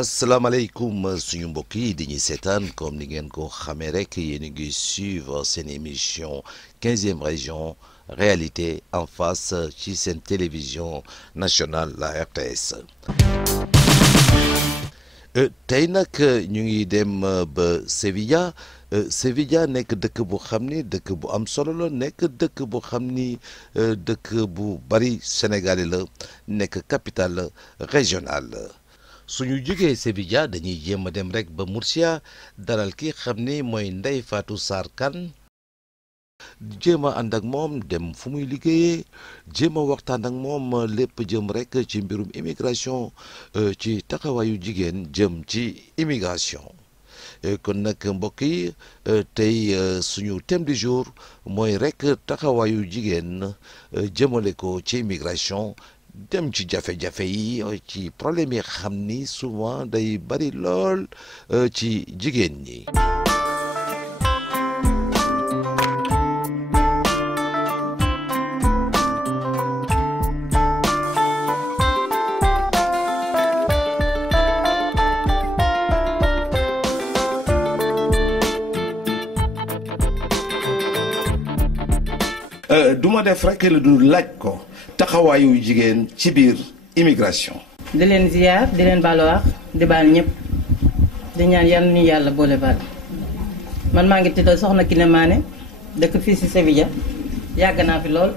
asalaamaaleykum suñu mbokk yi di ñuy seetaan comme ni ngeen ko xamee rek yéen a ngi suivre seen émission 15e région réalité en face ci seen télévision nationale la RTS. tey nag ñu ngi dem ba Sevilla Sevilla nekk dëkk bu xam ni dëkk bu am solo la nekk dëkk bu xam ni dëkk bu bari Sénégalais la nekk capitale régionale. suñu jógee Sevilla dañuy jéem a dem rek ba Murcia dalal ki xam ni mooy Ndeye Fatou Sarr Kane jéem a ànd ak moom dem fu muy liggéeyee jéem a waxtaan ak moom lépp jëm rek ci mbirum immigration ci taxawaayu jigéen jëm ci immigration kon nag mbokk yi tey suñu thème du jour mooy rek taxawaayu jigéen jëmale ko ci immigration. dem ci jafe-jafe yi ci problème yi xam ni souvent day bari lool ci jigéen ñi. du ma def rek la du laaj ko. taxawaayu jigéen ci biir immigration. di leen ziar di leen baal wax di baal ñëpp di ñaan yal ñu yàlla boole baal man maa ngi tudd Soxna Kiné Mané dëkk fii si Sevilla yàgg naa fi lool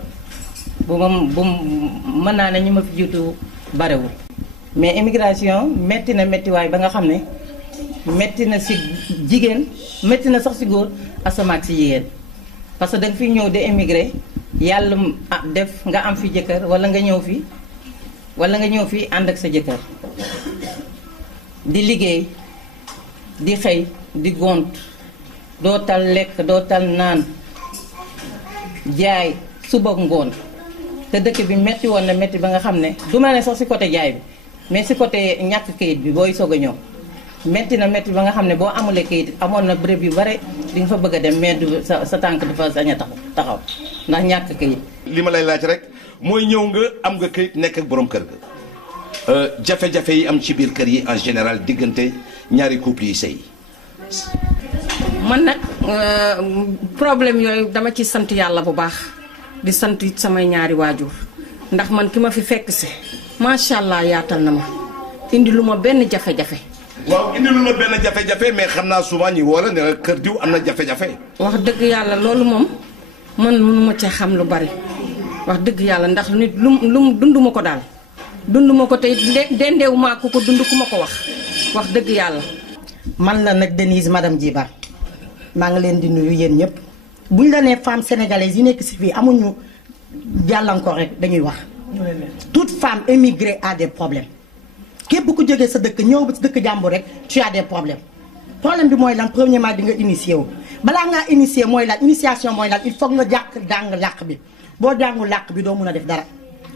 bu mën naa ne ñu ma fi jiitu barewul. mais immigration métti na méttiwaay ba nga xam ne métti na si jigéen métti na sax si góor asamaak si jigéen parce que danga fi ñëw de immigré. yàlla def nga am fi jëkkër wala nga ñëw fi ànd ak sa jëkkër di liggéey di xëy di gont doo tal lekk doo tal naan jaay suba ngoon te dëkk bi metti woon na metti ba nga xam ne du ma ne sax si côté jaay bi mais si côté ñàkk kayit bi booy soog a ñëw metti na metti ba nga xam ne boo amulee kayit amoon na béréb yu bare di nga fa bëgg a dem mais du sa tànk dafa sañ a taxaw ndax ñàkk kayit. li ma lay laaj rek mooy ñëw nga am nga kayit nekk ak borom kër ga jafe-jafe yi am ci biir kër yi en général diggante ñaari couple yi sëy. man nag problème yooyu dama ci sant yàlla bu baax di sant it samay ñaari waajur ndax man ki ma fi fekk si macha allah yaatal na ma indi lu ma benn jafe-jafe. waaw indi lu la benn jafe-jafe mais xam naa souvent ñi woo la ne la kër diw am na jafe-jafe. wax dëgg yàlla loolu moom man mënuma ci xam lu bari wax dëgg yàlla ndax nit lu dunduma ko daal dunduma ko tey dendeewu maa ko dund ku ma ko wax dëgg yàlla. man la nag Denise madame Djiba maa ngi leen di nuyu yéen ñëpp buñ la nee femme sénégalaise yi nekk si fii amuñu jàllankoor rek dañuy wax toute femme émigrée a des problèmes. képp ku jógee sa dëkk ñëw ba si dëkk jàmbur rek tu as des problèmes problème bi mooy lan premièrement di nga initié wu balaa ngaa initié mooy lan initiation mooy lan il faut nga jàng làkk bi boo jàngul làkk bi doo mun a def dara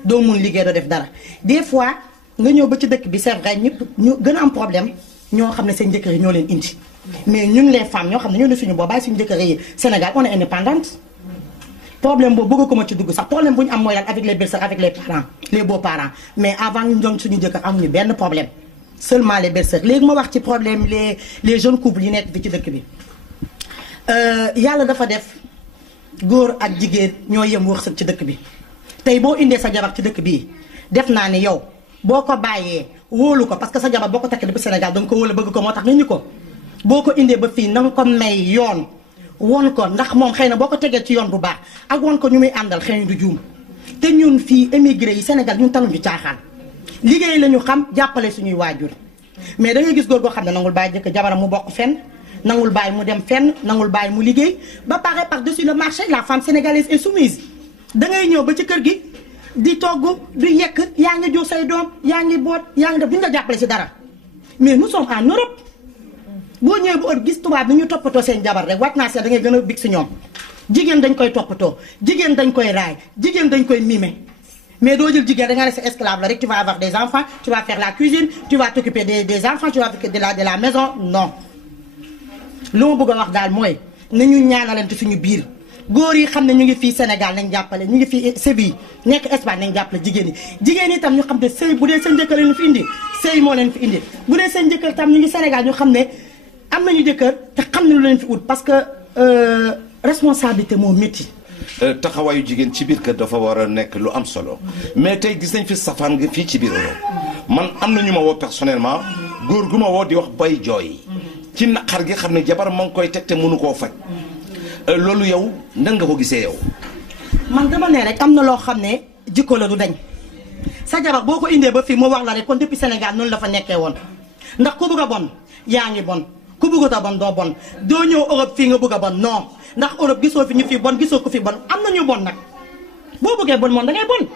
doo mun liggéey doo def dara des fois nga ñëw ba ci dëkk bi c'est vrai ñëpp ñu gën a am problème ñoo xam ne seen jëkkër yi ñoo leen indi mais ñun les femmes ñoo xam ne ñoo ne suñu boobaay suñu jëkkër yi Sénégal on est indépendante problème boobu bëgg ko ma ci dugg sax problème bu ñu am mooy lan avec les belles-sœurs avec les parents les beaux-parents mais avant ñu doon suñu jëkkër amuñu benn problème seulement les belles-sœurs léegi ma wax ci problème les jeunes couples yi nekk fi ci dëkk bi yàlla dafa def góor ak jigéen ñoo yem wërsëg ci dëkk bi tey boo indee sa jabar ci dëkk bii def naa ne yow boo ko bàyyee wóolu ko parce que sa jabar boo ko takkee depuis Sénégal danga ko wóolu bëgg ko moo tax nga ñu ko boo ko indee ba fii na nga ko may yoon won ko ndax moom xëy na boo ko tegee ci yoon bu baax ak won ko ñu muy àndal xëy na du juum te ñun fii émigré yi Sénégal ñun taluñu caaxaan liggéey la ñu xam jàppale suñuy waajur mais da ngay gis góor goo xam ne nangul bàyyi jëkk jabaram mu bokk fenn nangul bàyyi mu dem fenn nangul bàyyi mu liggéey ba pare par dessus le marché la femme sénégalaise est soumise da ngay ñëw ba ci kër gi di togg du yekk yaa ngi jur say doom yaa ngi boot yaa ngi def duñu la jàppale si dara mais nous sommes en Europe boo ñëwee bu ëpp gis tubaab ni ñu toppatoo seen jabar rek wat naa seet da ngay gën a big si ñoom jigéen dañ koy toppatoo jigéen dañ koy raay jigéen dañ koy mimer mais doo jël jigéen da nga rester esclave la rek tu vas avoir des enfants tu vas faire la cuisine tu vas t'occuper des enfants tu vas t'occuper de la maison non lu ma bëgg a wax daal mooy nañu ñaanalante suñu biir góor yi xam ne ñu ngi fii Sénégal nañ jàppale ñu ngi fii Séville nekk Espagne nañ jàppale jigéen yi itam ñu xam ne sëy bu dee seen jëkkër leen fi indi sëy moo leen fi indi bu dee seen jëkkër tam ñu ngi Sénégal ñu xam ne am nañu jëkkër te xam ne lu leen fi ut parce que responsabilité moo métti. taxawaayu jigéen ci biir kër dafa war a nekk lu am solo mais tey gis nañ fi safaan nga fii ci biir Europe man am na ñu ma woo personnellement góor gu ma woo di wax bay jooy ci naqar gi xam ne jabar ma ngi koy teg te mënu koo faj loolu yow nan nga ko gisee yow. man dama ne rek am na loo xam ne jikko la du dañ sa jabar boo ko indee ba fii mu wax la rek kon depuis Sénégal noonu la fa nekkee woon ndax ku bëgg a bon yaa ngi bon ku bëggut a bon doo bon doo ñëw Europe fii nga bëgg a bon non ndax Europe gisoo fi ñu fi bon gisoo ko fi bon am na ñu bon nag boo bëggee bon moom da ngay bon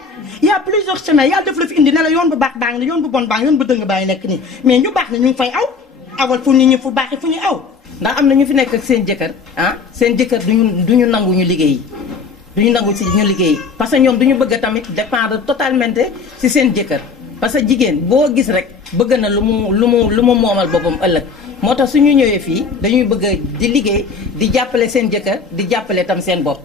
y a plusieurs chemins yàlla def la fi indi ne la yoon bu baax baa ngi ne yoon bu bon baa ngi yoon bu dëng baa ngi nekk nii mais ñu baax ne ñu ngi fay aw awal fu nit ñi fu baaxee fu ñuy aw. ndax am na ñu fi nekk ak seen jëkkër seen jëkkër duñu nangu ñu liggéey duñu nangu si ñu liggéey parce que ñoom duñu bëgg tamit dépendre totalement si seen jëkkër parce que jigéen boo gis rek bëgg na lu mu moomal boppam ëllëg moo tax suñu ñëwee fii dañuy bëgg di liggéey di jàppale seen jëkkër di jàppale tam seen bopp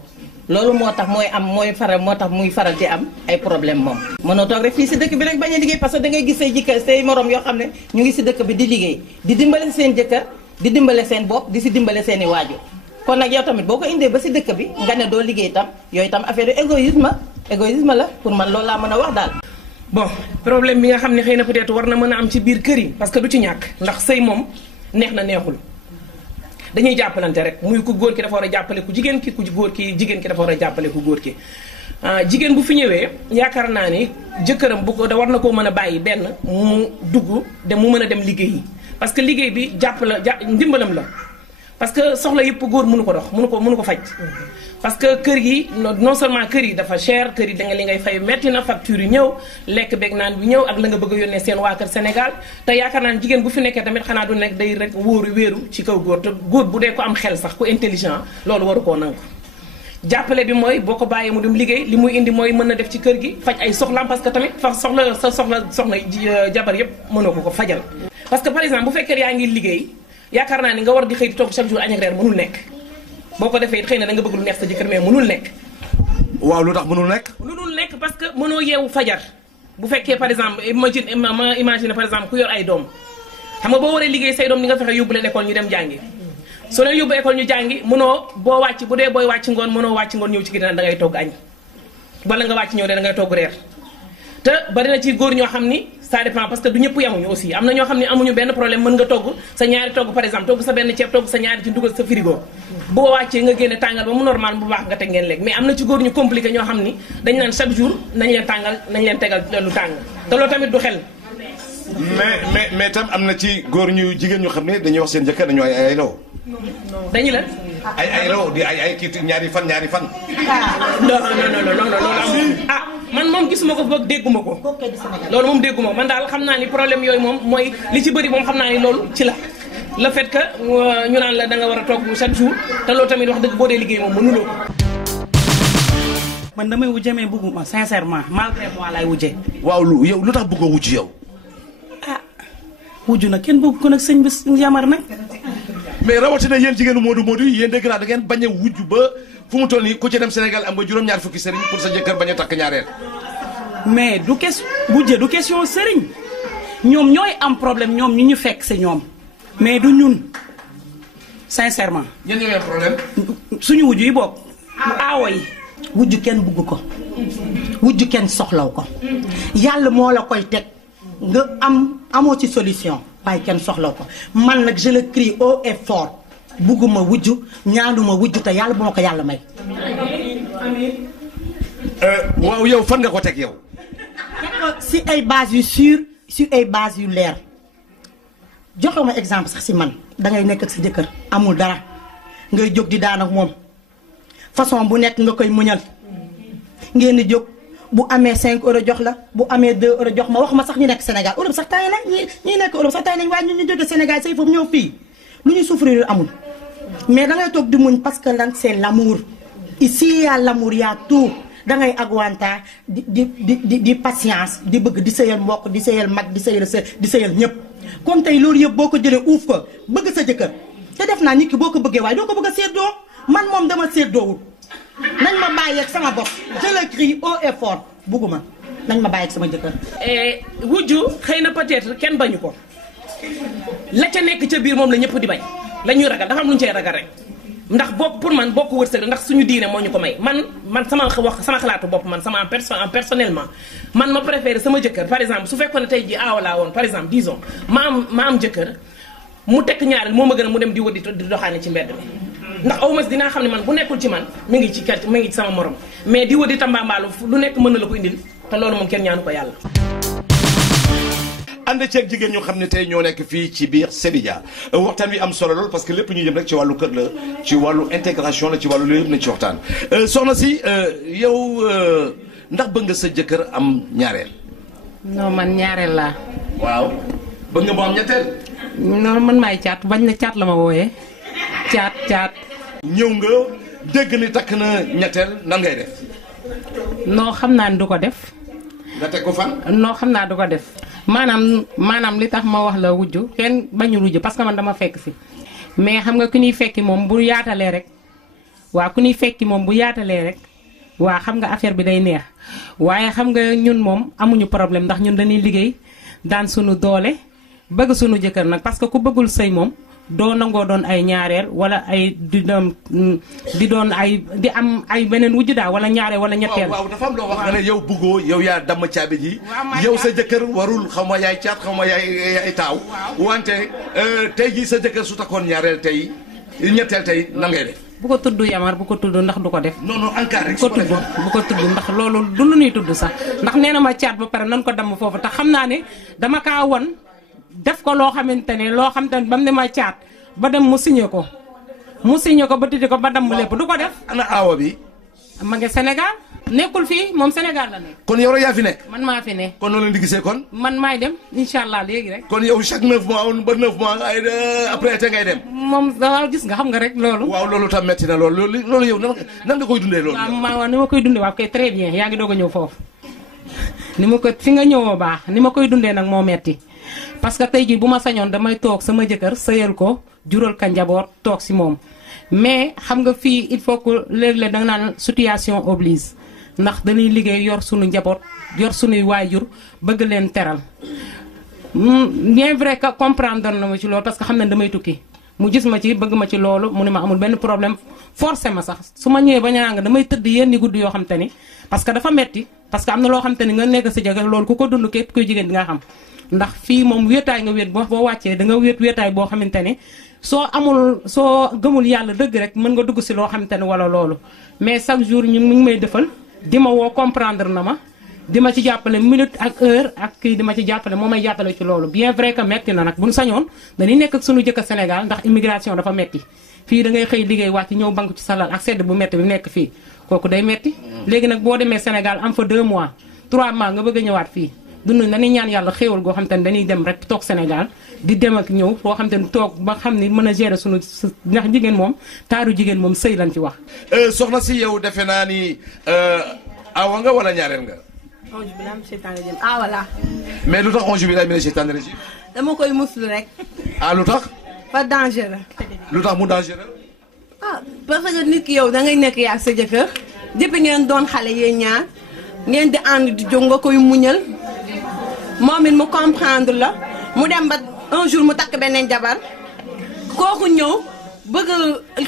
loolu moo tax moo tax muy faral di am ay problème moom mënoo toog rek fii si dëkk bi rek bañ a liggéey parce que da ngay gis say jëkkër say morom yoo xam ne ñu ngi si dëkk bi di liggéey di dimbale seen jëkkër di dimbale seen bopp di si dimbale seen i waajur kon nag yow tamit boo ko indee ba si dëkk bi nga ne doo liggéey tam yooyu tam affaire égoïsme la pour man loolu laa mën a wax daal. bon problème bi nga xam ne xëy na peut-être war na mën a am ci biir kër yi parce que du ci ñàkk ndax sëy moom neex na neexul dañuy jàppalante rek muy ku góor ki dafa war a jàppale ku jigéen ki jigéen ki dafa war a jàppale ku góor ki jigéen bu fi ñëwee yaakaar naa ni jëkkëram bu ko da war na koo mën a bàyyi benn mu dugg mu mën a dem liggéey yi parce que liggéey bi ndimbalam la parce que soxla yëpp góor mënu ko dox mënu ko faj parce que kër yi non seulement kër yi dafa cher kër yi da nga li ngay fay metti na facture yi ñëw lekk beeg naan bi ñëw ak la nga bëgg a yónnee seen waa kër Sénégal te yaakaar naa ne jigéen bu fi nekkee tamit xanaa du nekk day rek wéeru ci kaw góor te góor bu dee ko am xel sax ku intelligent loolu waru koo nangu jàppale bi mooy boo ko bàyyee mu dem liggéey li muy indi mooy mën na def ci kër gi faj ay soxlaam parce que tamit soxla jabar yëpp mënoo ko fajal parce que par exemple bu fekkee yaa ngi liggéey yaakaar naa ni nga war di xëy di togg chaque jour añ ak reer mënul nekk boo ko defee it xëy na da nga bëgg lu neex sa jëkkër mais mënul nekk. waaw lu tax mënul nekk. mënul nekk parce que mënoo yeewu fajar bu fekkee par exemple imagine par exemple ku yor ay doom xam nga boo waree liggéey say doom ni nga fexe yóbbu leen école ñu dem jàngi soo leen yóbbu école ñu jàngi mënoo boo wàcc bu dee booy wàcc ngoon mënoo wàcc ngoon ñëw ci ginnaaw da ngay togg añ wala nga wàcc ñëw de da ngay togg reer te bari na ci góor ñoo xam ni ça dépend parce que du ñëpp yamuñu aussi am na ñoo xam ne amuñu benn problème mën nga togg sa ñaari togg par exemple togg sa benn ceeb togg sa ñaari ci dugal sa frigo boo wàccee nga génne tàngal ba mu normal bu baax nga teg ngeen lekk mais am na ci góor ñu compliqué ñoo xam ni dañ naan chaque jour nañ leen tàngal nañ leen tegal lu tàng te loolu tamit du xel. mais tam am na ci góor ñu jigéen ñu xam ne dañuy wax seen jëkkër dañoo ay law. dañu la. ay law di ay kii ñaari fan. non man moom gisuma ko boog dégguma ko loolu moom dégguma man daal xam naa ni problème yooyu moom mooy li ci bëri moom xam naa ni loolu ci la le fait que ñu naan la da nga war a toog chaque jour te loolu tamit wax dëgg boo dee liggéey moom mënuloo ko. man damay wujje mais bëgguma sincèrement malgré moi laay wujje. waaw yow lu tax bëggoo wujj yow. wujju nag kenn bëgg ko nag sëñ bi yamar nag. mais rawatina yéen jigéenu Modou yéen dégg naa da ngeen bañ a wujj ba fu mu toll nii ku ci dem Sénégal am nga juróom-ñaar fukki sëriñ pour sa jëkkër bañ a takk ñaareel. mais du question sëriñ ñoom ñooy am problème ñoom ñu fekk si ñoom mais du ñun sincèrement. ñenn ñooy am problème. suñu wujj yi bokk. aawo yi. wujj kenn bugg ko wujj kenn soxlaw ko yàlla moo la koy teg nga amoo ci solution waaye kenn soxlaw ko man nag je le crie haut et fort bugguma wujj ñaanuma wujj te yàlla bu ma ko yàlla may. waaw yow fan nga ko teg yow. si ay base yu sûr si ay base yu leer joxe ma exemple sax si man dangay nekk ak sa jëkkër amul dara ngay jóg di daan ak moom façon bu nekk nga koy muñal ngeen di jóg bu amee 5 euros jox la bu amee 2 euros jox ma wax ma sax ñu nekk Sénégal Europe sax tay nañ ñi nekk Europe sax tay nañ waaye ñu jóge Sénégal say foofu ñëw fii lu ñuy souffrir amul mais dangay toog di muñ parce que lan c'est l'amour ici y a l'amour y a tout dangay agwanta di patience di bëgg di sëyal mbokk di sëyal mag di sëyal ñëpp comme tey loolu yëpp boo ko jëlee uuf ko bëgg sa jëkkër te def naa nit ki boo ko bëggee waaye doo ko bëgg a séddoo man moom dama séddoowul nañ ma bàyyi ak sama bopp je le crie haut et fort bugguma nañ ma bàyyi ak sama jëkkër. wujju xëy na peut-être kenn bañu ko la ca nekk ca biir moom la ñëpp di bañ la ñuy ragal dafa am lu ñu cay ragal rek ndax bokk pour man bokk wërsëg ndax suñu diine moo ñu ko may man sama wax sama xalaatu bopp man sama en personnellement man ma préféré sama jëkkër par exemple su fekkoon ne tey jii aawa laa woon par exemple disons ma am jëkkër mu tekk ñaareel moo ma gën a mu dem di wër di doxaane ci mbedd mi ndax au moins dinaa xam ne man bu nekkul ci man mi ngi ci kër mi ngi ci sama morom mais di wër di tambaambaalu lu nekk mën na la ko indil te loolu moom kenn ñaanu ko yàlla. ànd ceeg jigéen ñoo xam ne tey ñoo nekk fii ci biir Sevilla waxtaan wi am solo lool parce que lépp ñu jëm rek ci wàllu kër la ci wàllu intégration la ci wàllu lépp nañ ci waxtaan soxna si yow ndax bëgg nga sa jëkkër am ñaareel. non man ñaareel laa. waaw bëgg nga mu am ñetteel. non man maay caat bañ na caat la ma wooyee caat. ñëw nga dégg ni takk na ñetteel nan ngay def. non xam naa ni du ko def. nga teg ko fan. non xam naa du ko def. maanaam li tax ma wax la wujju kenn bañu wujju parce que man dama fekk si mais xam nga ku ñuy fekki moom bu yaatalee rek waa ku ñuy fekki moom bu yaatalee rek waa xam nga affaire bi day neex waaye xam nga ñun moom amuñu problème ndax ñun dañuy liggéey daan suñu doole bëgg suñu jëkkër nag parce que ku bëggul sëy moom doo nangoo doon ay ñaareel wala ay di am ay beneen wujju daal wala ñaareel wala ñetteel. waaw dafa am loo wax nga ne yow bëggoo yow yaa damm caabi ji. yow sa jëkkër warul xaw ma yaay caat xaw ma yaay taaw. wante tey jii sa jëkkër su takkoon ñaareel tey ñetteel tey nan ngay def. bu ko tudd yamar bu ko tudd ndax du ko def. non non ANCAR rek bu ko tudd ndax loolu du lu ñuy tudd sax ndax nee na ma caat ba pare nan ko damm foofu te xam naa ne dama kaa won def ko loo xamante ne ba mu ne ma caat ba dem mu signé ko ba tuddi ko ba damm lépp du ko def. ana aawa bi. ma ngi Sénégal nekkul fii moom Sénégal la nekk. kon yow rek yaa fi nekk. man maa fi ne. kon noonu leen di gisee kon. man maay dem incha allah léegi rek. kon yow chaque 9 mois ba 9 mois ay après été ngay dem. moom dafa gis nga xam nga rek loolu. waaw loolu tam metti na loolu yow nan nga koy dundee loolu. waaw ni ma koy dundee waaw kay très bien yaa ngi doog a ñëw foofu ni ma ko fi nga ñëwoo baax ni ma koy dundee nag moo metti parce que tey jii bu ma sañoon damay toog sama jëkkër sëyal ko jural ka njaboot toog si moom mais xam nga fii il faut que léeg-léeg da nga naan situation oblige ndax dañuy liggéey yor sunu njaboot yor sunuy waajur bëgg leen teral bien vrai que comprendre na ma ci loolu parce que xam ne damay tukki mu gis ma ci bëgg ma ci loolu mu ne ma amul benn problème forcé ma sax su ma ñëwee ba ñaa nga damay tëdd yenn guddi yoo xam te ni parce que dafa metti parce que am na loo xam te ni nga nekk sa jëkkër loolu ku ko dund képp kuy jigéen di nga xam ndax fii moom wéetaay nga wéet boo wàccee da nga wéetaay boo xamante ne soo gëmul yàlla dëgg rek mën nga dugg si loo xamante ne wala loolu mais chaque jour ñu ngi may defal di ma woo comprendre na ma di ma ci jàppale minute ak heure ak kii di ma ci jàppale moo may jàppale ci loolu bien vrai que metti na nag buñ sañoon dañuy nekk ak suñu jëkk Sénégal ndax immigration dafa metti fii da ngay xëy liggéey wàcc ñëw banque ci salal ak sedd bu metti bi nekk fii kooku day metti léegi nag boo demee Sénégal am fa 2 mois 3 mois nga bëgg a ñëwaat fii dund dañuy ñaan yàlla xéewal goo xam te ne dañuy dem rek toog Sénégal di dem ak ñëw foo xam te ne toog ba xam ni mën a gérer suñu ndax jigéen moom taaru jigéen moom sëy lañ ci wax. soxna si yow defe naa ni awa nga wala ñaareel nga. onge bi la am seytaane rajim voilà. mais lu tax onge bi la am seytaane rajim. dama koy muslu rek. lu tax. pas dangereux. lu tax mu dangereux. parce que nit ki yow da ngay nekk yaa sa jëkkër depuis ngeen doon xale yéen ñaar ngeen di ànd di jóg nga koy muñal moom it mu comprendre la mu dem ba un jour mu takk beneen jabar kooku ñëw bëgg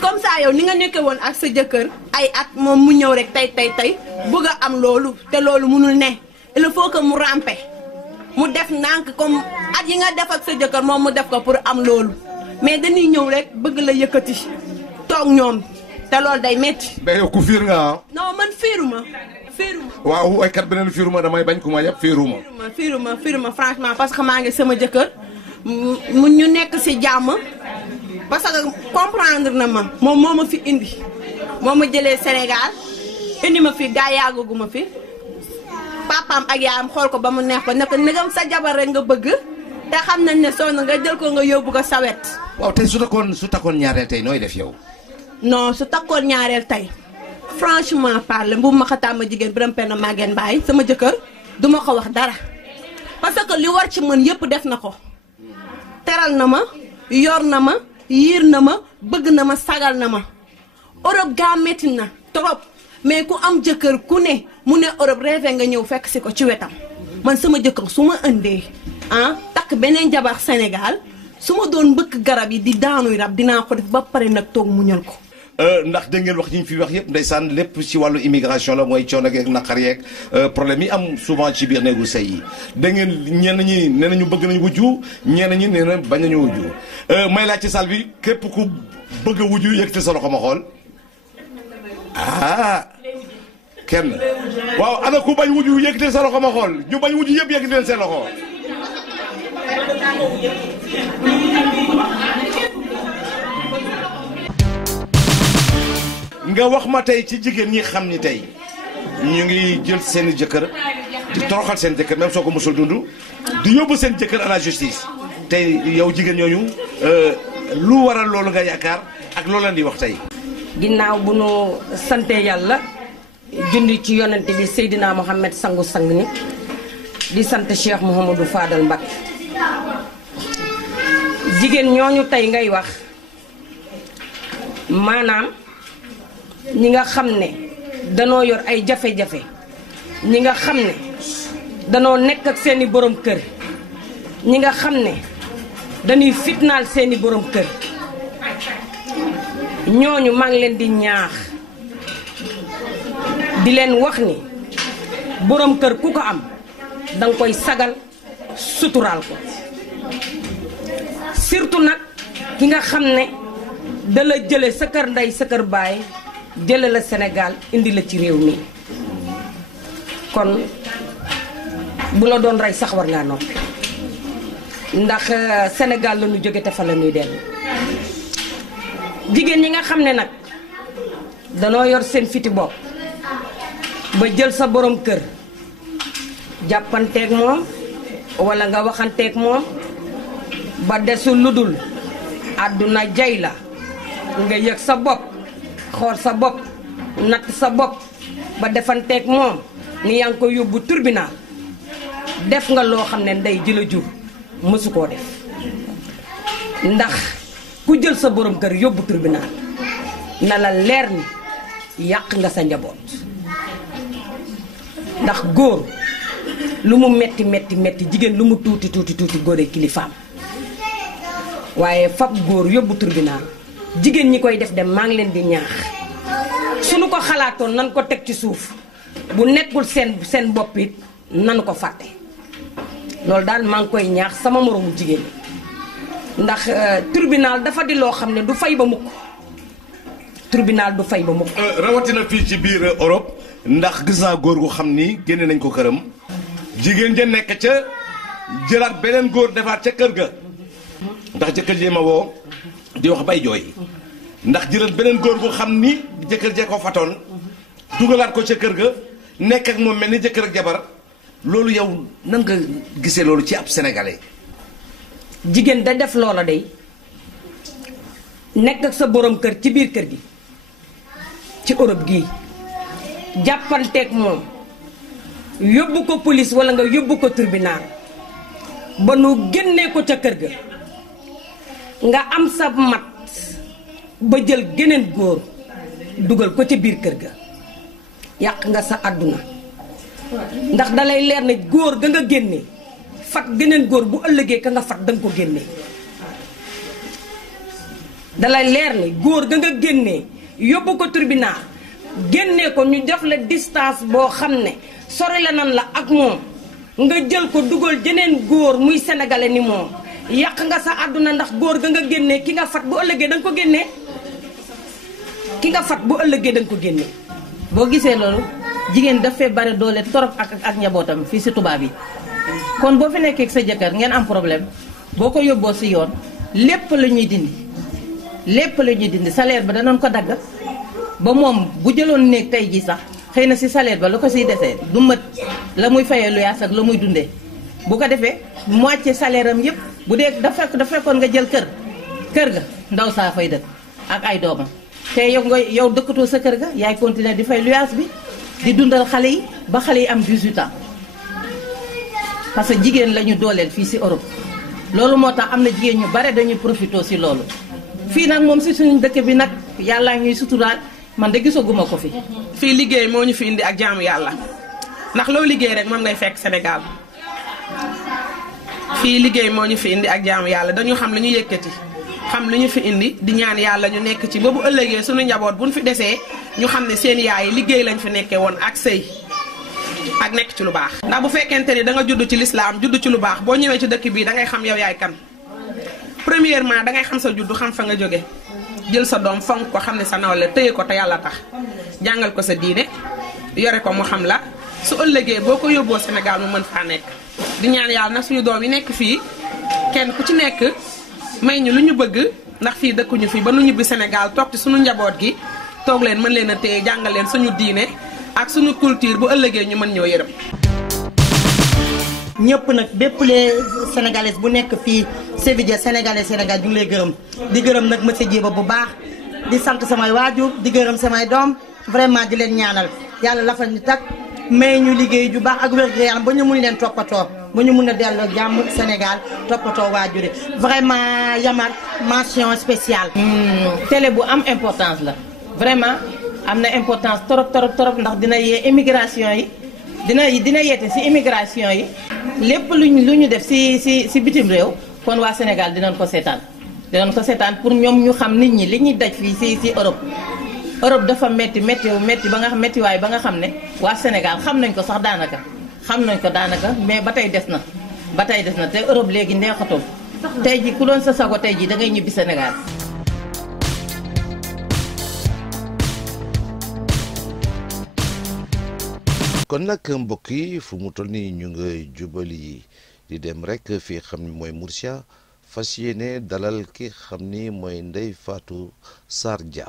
comme ça yow ni nga nekkee woon ak sa jëkkër ay at moom mu ñëw rek tey bëgg a am loolu te loolu mënul ne il faut que mu rampe mu def ndànk comme at yi nga def ak sa jëkkër moom mu def ko pour am loolu mais dañuy ñëw rek bëgg la yëkkati toog ñoom te loolu day metti mais yow ku fiir nga ah. non man fiiruma. waaw waykat beneen fiiruma damay bañ ku ma yëpp fiiruma. fiiruma franchement parce que maa ngi sama jëkkër mu ñu nekk ci jàmm parce que comprendre na ma moom moo ma fi indi moo ma jëlee Sénégal indi ma fi gaa yàggaguma fi papaam ak yaayam xool ko ba mu neex ko ne ko ndegam sa jabar rek nga bëgg te xam nañ ne sonn nga jël ko nga yóbbu ko sa wet. waaw tey su takkoon ñaareel tey nooy def yow. non su takkoon ñaareel tey franchement parler mbubu ma xataa ma jigéen Birame Penda Maguette Mbaye sama jëkkër duma ko wax dara parce que li war ci mën yëpp def na ko teral na ma yor na ma yiir na ma bëgg na ma sagal na ma Europe gaa metti na trop mais ku am jëkkër ku ne mu ne Europe rêvé nga ñëw fekk si ko ci wetam man sama jëkkër su ma indee takk beneen jabar Sénégal su ma doon mbëkk garab yi di daanuy rab dinaa ko def ba pare nag toog muñal ko. ndax dégg ngeen wax yi ñu fi wax yëpp ndeysaan lépp ci wàllu immigration la mooy coono geeg naqar yeeg problème yi am souvent ci biir néegu sëy yi dégg ngeen ñenn ñi nee nañu bëgg nañu wujju ñenn ñi nee na bañ nañu wujju may laaj ci salle bi képp ku bëgg a wujju yëkkati sa loxo ma xool kenn waaw ana ku bañ wujju yëkkati sa loxo ma xool ñu bañ wujju yëpp yëkkati leen seen loxo. nga wax ma tey ci jigéen ñi xam ni tey ñu ngi jël seen jëkkër di toroxal seen jëkkër même soo ko mosul dund di yóbbu seen jëkkër à la justice tey yow jigéen ñooñu lu waral loolu nga yaakaar ak loolu leen di wax tey. ginnaaw bu nu sante yàlla jundi ci yonente bi Seydina Mohamed sangu sang ni di sant Cheikh Mouhamadou Fadal Mbacké jigéen ñooñu tey ngay wax maanaam ñi nga xam ne danoo yor ay jafe-jafe ñi nga xam ne danoo nekk ak seeni borom kër ñi nga xam ne dañuy fitnaal seeni borom kër ñooñu maa ngi leen di ñaax di leen wax ni borom kër ku ko am danga koy sagal suturaal ko surtout nag ki nga xam ne da la jële sa kër ndey sa kër baay jële la Sénégal indi la ci réew mi kon bu la doon rey sax war ngaa noppi ndax Sénégal la ñu jóge te fa la ñuy dellu jigéen ñi nga xam ne nag danoo yor seen fiti bopp ba jël sa borom kër jàppanteeg moom walla nga waxanteeg moom ba desul lu dul àdduna jay la nga yëg sa bopp xool sa bopp natt sa bopp ba defanteeg moom ni yaa ngi ko yóbbu tribunal def nga loo xam ne ndey ji la jur mësu koo def ndax ku jël sa borom kër yóbbu tribunal na la leer ni yàq nga sa njaboot ndax góor lu mu metti metti metti jigéen lu mu tuuti tuuti tuuti góore kilifaam waaye fab góor yóbbu tribunal jigéen ñi koy def dem maa ngi leen di ñaax suñu ko xalaatoon nan ko teg ci suuf bu nekkul seen bopp it nanu ko fàtte loolu daal maa ngi koy ñaax sama moroomu jigéen ndax tribunal dafa di loo xam ne du fay ba mukk tribunal du fay ba mukk rawatina fii ci biir Europe ndax gis naa góor gu xam ni génne nañ ko këram jigéen ja nekk ca jëlaat beneen góor defaat ca kër ga ndax jëkkër jee ma woo di wax bay jooy ndax jëlaat beneen góor gu xam ni jëkkër jee ko fatoon dugalaat ko ca kër ga nekk ak moom mel ni jëkkër ak jabar loolu yow nan nga gisee loolu ci ab sénégalais. jigéen da def loola day nekk ak sa borom kër ci biir kër gi ci Europe gii jàppanteeg moom yóbbu ko police walla nga yóbbu ko tribunal ba nu génnee ko ca kër ga nga am sa mat ba jël geneen góor dugal ko ca biir kër ga yàq nga sa àdduna ndax dalay leer ne góor ga nga génne fat geneen góor bu ëllëgee ka nga fat danga ko génne dalay leer ne góor ga nga génne yóbbu ko tribunal génne ko ñu def la distance boo xam ne sori la nan la ak moom nga jël ko dugal jeneen góor muy sénégalais ni moom yàq nga sa àdduna ndax góor ga nga génne ki nga fat bu ëllëgee danga ko génne ki nga fat bu ëllëgee danga ko génne boo gisee loolu jigéen daf fee bare doole torop ak njabootam fii si tubaab yi kon boo fi nekkee ak sa jëkkër ngeen am problème boo ko yóbboo si yoon lépp la ñuy dindi lépp la ñuy dindi salaire ba danoon ko dagg ba moom bu jëloon néeg tey ji sax xëy na si salaire ba la ko siy desee du mat la muy fayee lu yaas ak la muy dundee bu ko defee moitié salaire am yëpp bu dee da fekkoon nga jël kër ga ndaw saa fay dëkk ak ay doomam te yow dëkkatoo sa kër ga yaay continuer di fay lu yaas bi di dundal xale yi ba xale yi am 18 ans parce que jigéen la ñu dooleel fii si Europe loolu moo tax am na jigéen ñu bare dañuy profité si loolu fii nag moom si suñu dëkk bi nag yàllaa ñuy suturaal man de gisaguma ko fi. fii liggéey moo ñu fi indi ak jaamu yàlla ndax loo liggéey rek moom ngay fekk Sénégal fii liggéey moo ñu fi indi ak jaamu yàlla dañu xam lu ñu yëkkati xam lu ñu fi indi di ñaan yàlla ñu nekk ci ba bu ëllëgee suñu njaboot buñ fi desee ñu xam ne seen yaay liggéey lañ fi nekkee woon ak sëy ak nekk ci lu baax. ndax bu fekkente ni da nga judd ci lislaam judd ci lu baax boo ñëwee ci dëkk bii da ngay xam yow yaay kan premièrement da ngay xam sa juddu xam fa nga jóge jël sa doom fonk ko xam ne sa nawle téye ko te yàlla tax jàngal ko sa diine yore ko mu xam la su ëllëgee boo ko yóbboo Sénégal mu mën faa nekk di ñaan yàlla nag suñu doom yi nekk fii kenn ku ci nekk may ñu lu ñu bëgg ndax fii dëkkuñu fii ba nu ñibbi Sénégal toog ci suñu njaboot gi toog leen mën leen a téye jàngal leen suñu diine ak suñu culture bu ëllëgee ñu mën ñoo yërëm. ñëpp nag bépp les sénégalais bu nekk fii Sevilla sénégalais Sénégal ñu ngi lay gërëm di gërëm nag monsieur Djiba bu baax di sant samay waajur di gërëm samay doom vraiment di leen ñaanal yàlla lafal ñu tak may ñu liggéey ju baax ak wér-gu-yaram ba ñu mun leen toppatoo ba ñu mun a delloo jàmm Sénégal toppatoo waajur yi vraiment Yamar mention spéciale. télé bu am importance la vraiment am na importance trop ndax dina yee immigration yi dina yeete ci immigration yi lépp lu ñu def ci bitim réew kon waa Sénégal dinañ ko seetaan pour ñoom ñu xam nit ñi li ñuy daj fii ci Europe dafa metti ba nga xam méttiwaay ba nga xam ne waa Sénégal xam nañ ko sax daanaka mais ba tey des na te Europe léegi neexatul tey ji ku doon sa sago tey ji da ngay ñibbi Sénégal. kon nag mbokk yi fu mu toll nii ñu nga jubali di dem rek fii xam ni mooy Murcia fas yéene dalal ki xam ni mooy Ndeye Fatou Sarr Dia.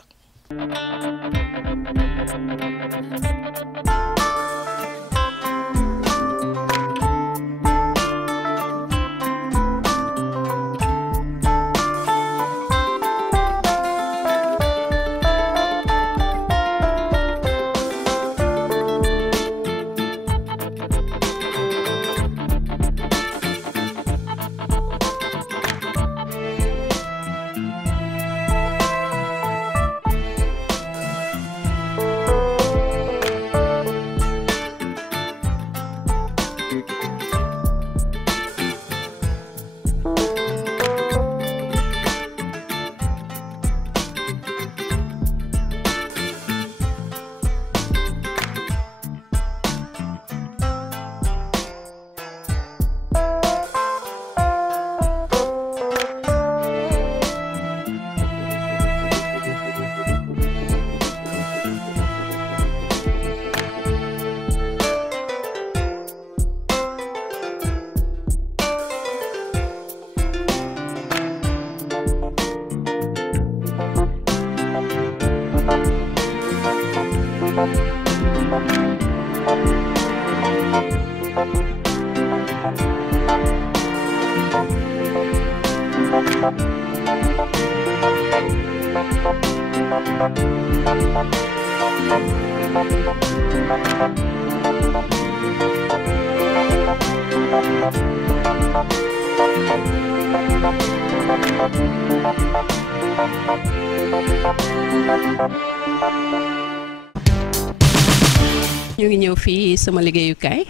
ñu ngi ñëw fii sama liggéeyukaay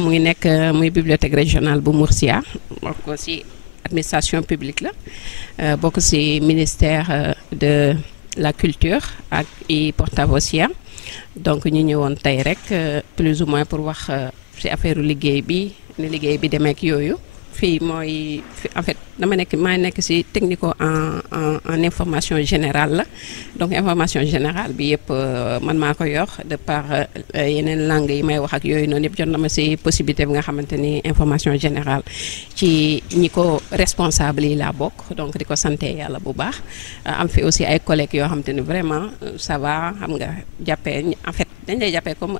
mu ngi nekk muy bibliothèque régionale bu Murcia bokk ci administration publique la bokk ci ministère de la culture ak i porte-voix donc ñu ñëwoon tey rek plus ou moins pour wax ci affaire liggéey bi ni liggéey bi demeek yooyu fii mooy en fait maa nekk ci technico en information générale la donc information générale bi yëpp man maa ko yor de par yeneen langue yi may wax ak yooyu noonu yëpp jot na ma ci possibilité bi nga xamante ni information générale ci ñi ko responsable yi laa bokk donc di ko sante yàlla bu baax am fi aussi ay collègues yoo xamante ni vraiment ça va xam nga jàppee en fait dañ lay jàppee comme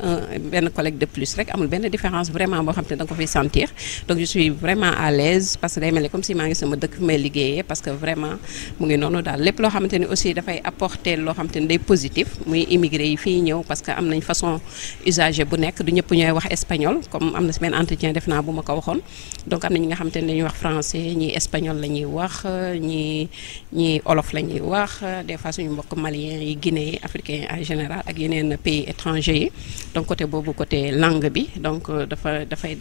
benn collègue de plus rek amul benn différence vraiment boo xam te da nga ko fiy sentir donc je suis vraiment à l'aise parce que day mel ni comme si maa ngi sama dëkk fi may liggéeyee parce que vraiment mu ngi noonu daal lépp loo xamante ni aussi dafay apporter loo xamante ni day positif muy immigré yi fii ñëw parce que am nañ façon usager bu nekk du ñëpp ñooy wax espagnol comme am na si benn entretien def naa bu ma ko waxoon donc am na ñi nga xamante ni dañuy wax français ñii espagnol la ñuy wax ñii olof la ñuy wax des fois suñu mbokk malien yi Guinée yi africain yi en général ak yeneen pays étrangers yi donc côté boobu côté langue bi donc dafay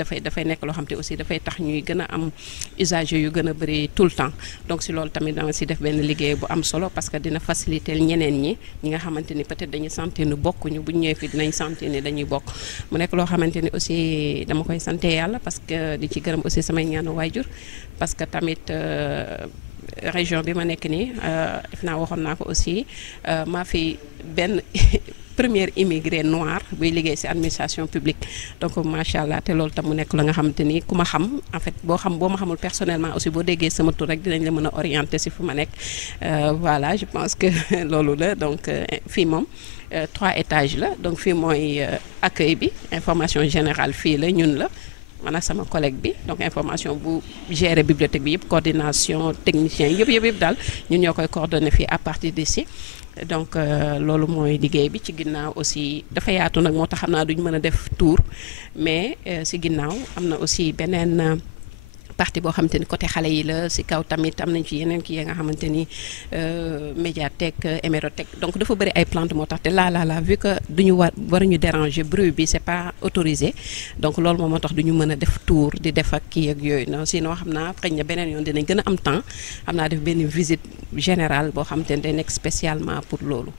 nekk loo xam te aussi dafay tax ñuy gën a am usager yu gën a bëri tout le temps donc si loolu tamit dama si def benn liggéey bu am solo parce que dina faciliter ñeneen ñi nga xamante ni peut-être dañuy sentir ni bokkuñu bu ñu ñëwee fii dinañ sentir ni dañuy bokk mu nekk loo xamante ni aussi dama koy sante yàlla parce que di ci gërëm aussi samay ñaanu waajur parce que tamit région bi ma nekk nii def naa waxoon naa ko aussi maa fi benn première immigré noire buy liggéey ci administration publique donc macha allah te loolu tam mu nekk la nga xamante ni ku ma xam en fait boo ma xamul personnellement aussi boo déggee sama tur rek dinañ la mën a orienter ci fu ma nekk voilà je pense que loolu la donc fii moom 3 étages la donc fii mooy accueil bi information générale fii la ñun la man ak sama collègue bi donc information bu gérer bibliothèque bi yëpp coordination technicien yëpp daal ñun ñoo koy coordonner fii à partir d'ici donc loolu mooy liggéey bi ci ginnaaw aussi dafa yaatu nag moo tax xam naa duñ mën a def tour mais si ginnaaw am na aussi beneen partie boo xamante ni côté xale yi la si kaw tamit am nañ ci yeneen kii nga xamante ni médiathèque hémérothèque donc dafa bëri ay plantes moo tax te là vu que duñu waruñu déranger bruit bi c'est pas autorisé donc loolu moom moo tax duñu mën a def tour di def ak kii ak yooyu non sinon xam naa xëy na beneen yoon dinañ gën a am temps xam naa def benn visite générale boo xamante ni day nekk spécialement pour loolu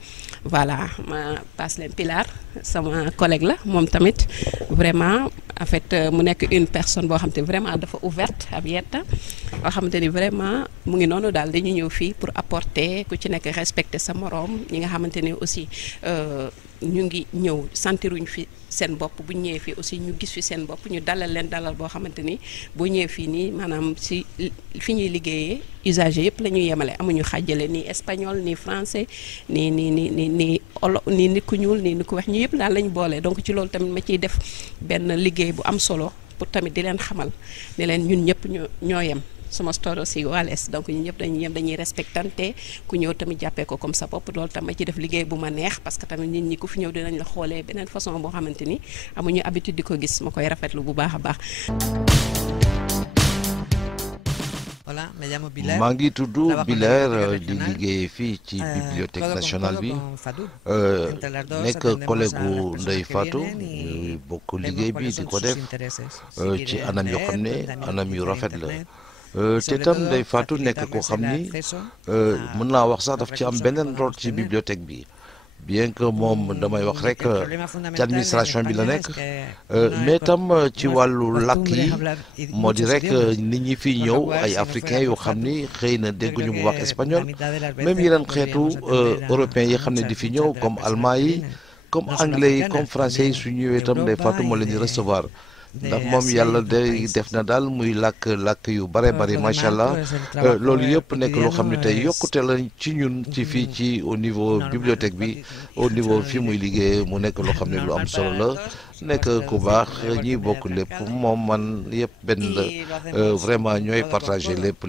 voilà ma passe leen Pilar sama collègue la moom tamit vraiment en fait mu nekk une personne boo xamante ni vraiment dafa ouverte Abieta boo xamante ni vraiment mu ngi noonu daal dañu ñëw fii pour apporter ku ci nekk respecter sa moroom ñi nga xamante ni aussi ñu ngi ñëw sentiruñ fi seen bopp bu ñëwee fii aussi ñu gis fi seen bopp ñu dalal leen dalal boo xamante ni boo ñëwee fii nii maanaam si fi ñuy liggéeyee usager yëpp la ñuy yemale amuñu xàjjale ni espagnol ni français ni olo ni nit ku ñuul ni ku weex ñu yëpp daal lañ boole donc ci loolu tamit ma ciy def benn liggéey bu am solo pour tamit di leen xamal ne leen ñun ñëpp ñoo yem sama store aussi wales donc ñun ñëpp dañuy respectante ku ñëw tamit jàppee ko comme sa bopp loolu tamit ma ci def liggéey bu ma neex parce que tamit nit ñi ku fi ñëw dinañ la xoolee beneen façon boo xamante ni amuñu habitude di ko gis ma koy rafetlu bu baax a baax. Voilà, me llamo Pilar. maa ngi tudd Pilar di liggéey fii ci bibliothèque nationale bi nekk collègue gu Ndeye Fatou ñuy bokk liggéey bi di ko def ci anam yoo xam ne anam yu rafet la te tam Ndeye Fatou nekk koo xam ni mën naa wax sax daf ci am beneen rôle ci bibliothèque bi bien que moom damay wax rek ci administration bi la nekk mais tam ci wàllu làkk yi moo di rek nit ñi fi ñëw ay africains yoo xam ni xëy na dégguñu bu wax espagnol même yeneen xeetu européens yi xam ne di fi ñëw comme allemand yi comme anglais yi comme français yi su ñëwee tam Ndeye Fatou moo leen di recevoir ndax moom yàlla day def na daal muy làkk yu bare bari macha allah loolu yëpp nekk loo xam ne tey yokkute la ci ñun ci fii ci au niveau bibliothèque bi au niveau fii muy liggéey mu nekk loo xam ne lu am solo la nekk ku baax ñiy bokk lépp moom man yëpp benn la vraiment ñooy partager lépp.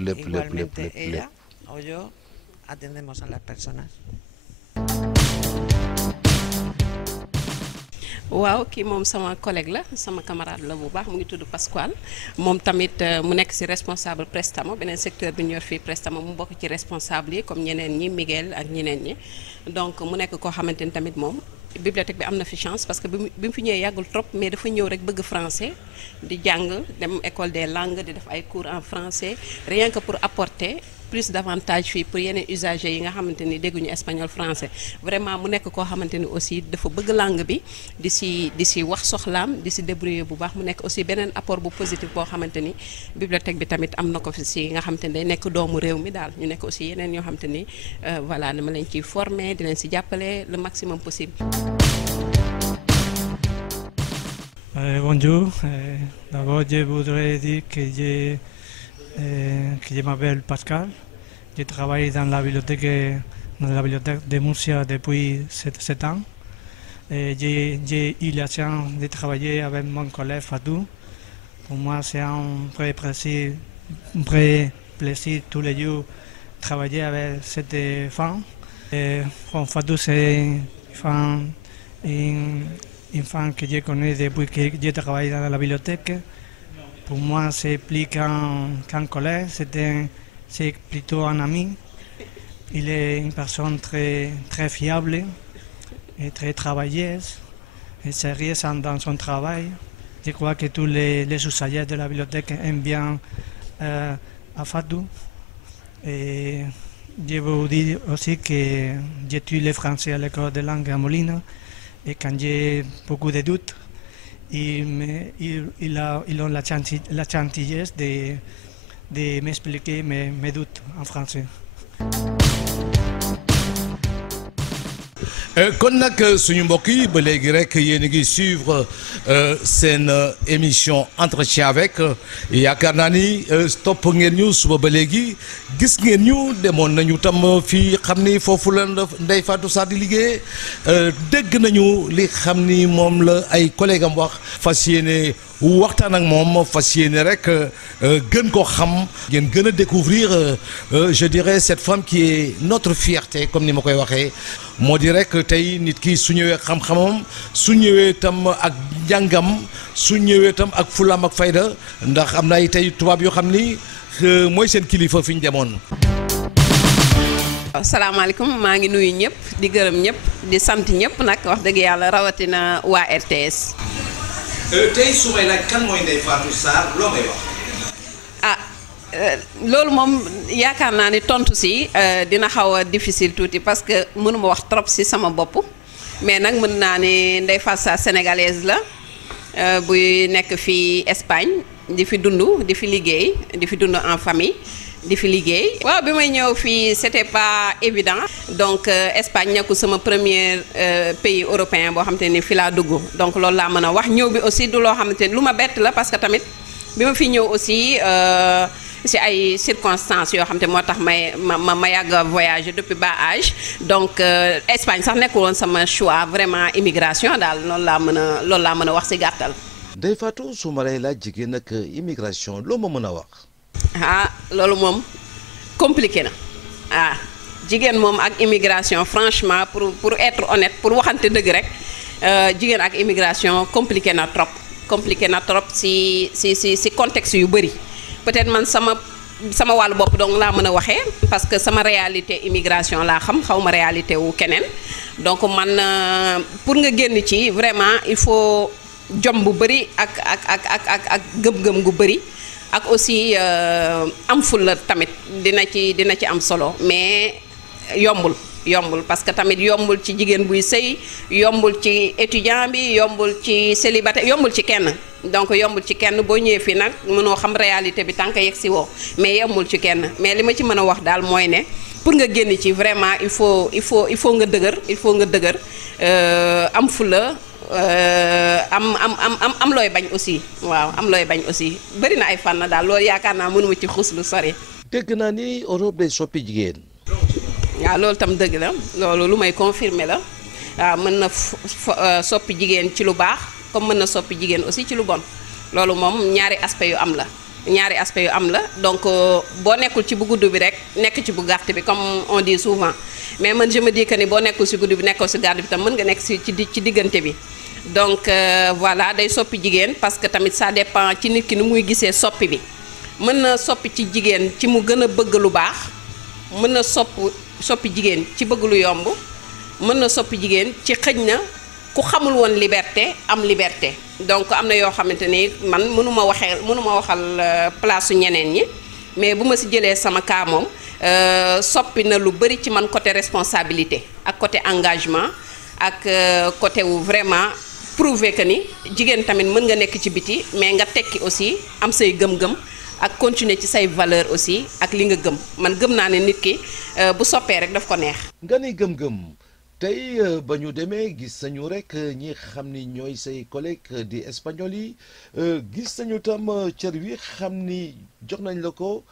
waaw kii moom sama collègue la sama camarade la bu baax mu ngi tudd Pasquale moom tamit mu nekk ci responsable Prestamo beneen secteur bi ñu yor fii Prestamo mu bokk ci responsable yi comme ñeneen ñi Miguel ak ñeneen ñi donc mu nekk koo xamante ni tamit moom bibliothèque bi am na fi chance parce que bi mu fi ñëwee yàggul trop mais dafa ñëw rek bëgg français di jàng dem école des langues di def ay cours en français rien que pour apporter plus d'avantage fii pour yeneen usagers yi nga xamante ni dégguñu espagnol français vraiment mu nekk koo xamante ni aussi dafa bëgg langue bi di si wax soxlaam di si débrouiller bu baax mu nekk aussi beneen apport bu positif boo xamante ni bibliothèque bi tamit am na ko fi si nga xamante ni day nekk doomu réew mi daal ñu nekk aussi yeneen yoo xamante ni voilà dama leen ciy former di leen si jàppale le maximum possible. Bonjour, d'abord je voudrais dire que je m'appelle Pascal. Je travaille dans la bibliothèque de Murcia depuis 7 ans. J'ai eu la chance de travailler avec mon collègue Fadou. Pour moi, c'est un vrai plaisir tous les jours travailler avec cette femme. Fadou, c'est une femme que je connais depuis que je travaille dans la bibliothèque. Pour moi, c'est plus qu'un collègue, c'est plutôt un ami. Il est une personne très fiable et très travailleuse et sérieuse dans son travail. Je crois que tous les usagers de la bibliothèque aiment bien à Fadou. Et je veux vous dire aussi que j'étudie le français à l'école de langue à Molina et quand j'ai beaucoup de doutes, ils ont la gentillesse de m'expliquer mes doutes en français. kon nag suñu mbokk yi ba léegi rek yéen a ngi suivre seen émission entretien avec yaakaar naa ni topp ngeen ñu suba ba léegi gis ngeen ñu demoon nañu tam fii xam ni foofu la Ndeye Fatou Sarr di liggéey dégg nañu li xam ni moom la ay collègues am wax fas yéene waxtaan ak moom fas yéene rek gën ko xam ngeen gën a découvrir je dirais cette femme qui est notre fierté comme ni ma koy waxee moo di rek tey nit ki su ñëwee xam-xamam su ñëwee tam ak njàngam su ñëwee tam ak fulaam ak fayda ndax am na ay tey tubaab yoo xam ni mooy seen kilifa fi ñu demoon. asalaamaaleykum maa ngi nuyu ñëpp di gërëm ñëpp di sant ñëpp nag wax dëgg yàlla rawatina waa RTS. tey su may laaj kan mooy Ndeye Fatou Sarr loo may wax. loolu moom yaakaar naa ni tontu si dina xaw a difficile tuuti parce que mënuma wax trop si sama bopp mais nag mën naa ni Ndeye Fatou Sarr sénégalaise la buy nekk fii Espagne di fi dund di fi liggéey di fi dund en famille di fi liggéey. waaw bi may ñëw fii c'était pas évident donc Espagne nekkul sama premier pays européen boo xamante ni fi laa dugg donc loolu laa mën a wax ñëw bi aussi du loo xamante ni lu ma bett la parce que tamit bi ma fi ñëw aussi. ci ay circonstances yoo xam te moo tax ma yàgg a voyager depuis bas âge donc Espagne sax nekkul woon sama choix vraiment immigration daal loolu laa mën a wax ci gàttal. Ndeye Fatou su ma lay laaj jigéen ak immigration loo ma mën a wax. loolu moom compliqué na jigéen moom ak immigration franchement pour être honnête pour waxante dëgg rek jigéen ak immigration compliqué na trop ci contexte yu bëri. peut-être man sama wàllu bopp donc laa mën a waxee parce que sama réalité immigration laa xam xaw ma réalité wu keneen donc man pour nga génn ci vraiment il faut jom bu bëri ak gëm-gëm gu bëri ak aussi am fulla tamit dina ci am solo mais yombul parce que tamit yombul ci jigéen buy sëy yombul ci étudiant bi yombul ci célibataire yombul ci kenn donc yombul ci kenn boo ñëwee fii nag mënoo xam réalité bi tant que yegg si woo mais yombul ci kenn mais li ma ci mën a wax daal mooy ne pour nga génn ci vraiment il faut nga dëgër am fulla am looy bañ aussi waaw am looy bañ aussi bëri na ay fànn daal loolu yaakaar naa mënuma ci xuus lu sori. dégg naa ni Europe day soppi jigéen. waaw loolu tam dëgg la loolu lu may confirmer la waaw mën na soppi jigéen ci lu baax comme mën na soppi jigéen aussi ci lu bon loolu moom ñaari aspect yu am la donc boo nekkul ci bu gudd bi rek nekk ci bu gàtt bi comme on dit souvent mais man je me dis que ni boo nekkul ci gudd bi nekkul ci gàtt bi tam mën nga nekk ci diggante bi donc voilà day soppi jigéen parce que tamit ça dépend ci nit ki nu muy gisee soppi bi mën na soppi ci jigéen ci mu gën a bëgg lu baax mën na soppi jigéen ci bëgg lu yomb mën na soppi jigéen ci xëj na ku xamul woon liberté am liberté donc am na yoo xamante ni man mënuma waxal place su ñeneen ñi mais bu ma si jëlee sama cas moom soppi na lu bëri ci man côté responsabilité ak côté engagement ak côté wu vraiment prouver que ni jigéen tamit mën nga nekk ci biti mais nga tekki aussi am say gëm-gëm ak continuer ci say valeur aussi ak li nga gëm man gëm naa ne nit ki bu soppee rek daf ko neex. nga ni gëm-gëm tey ba ñu demee gis nañu rek ñi xam ni ñooy say collègues di espagnol yi gis nañu tam cër wi xam ni jox nañ la ko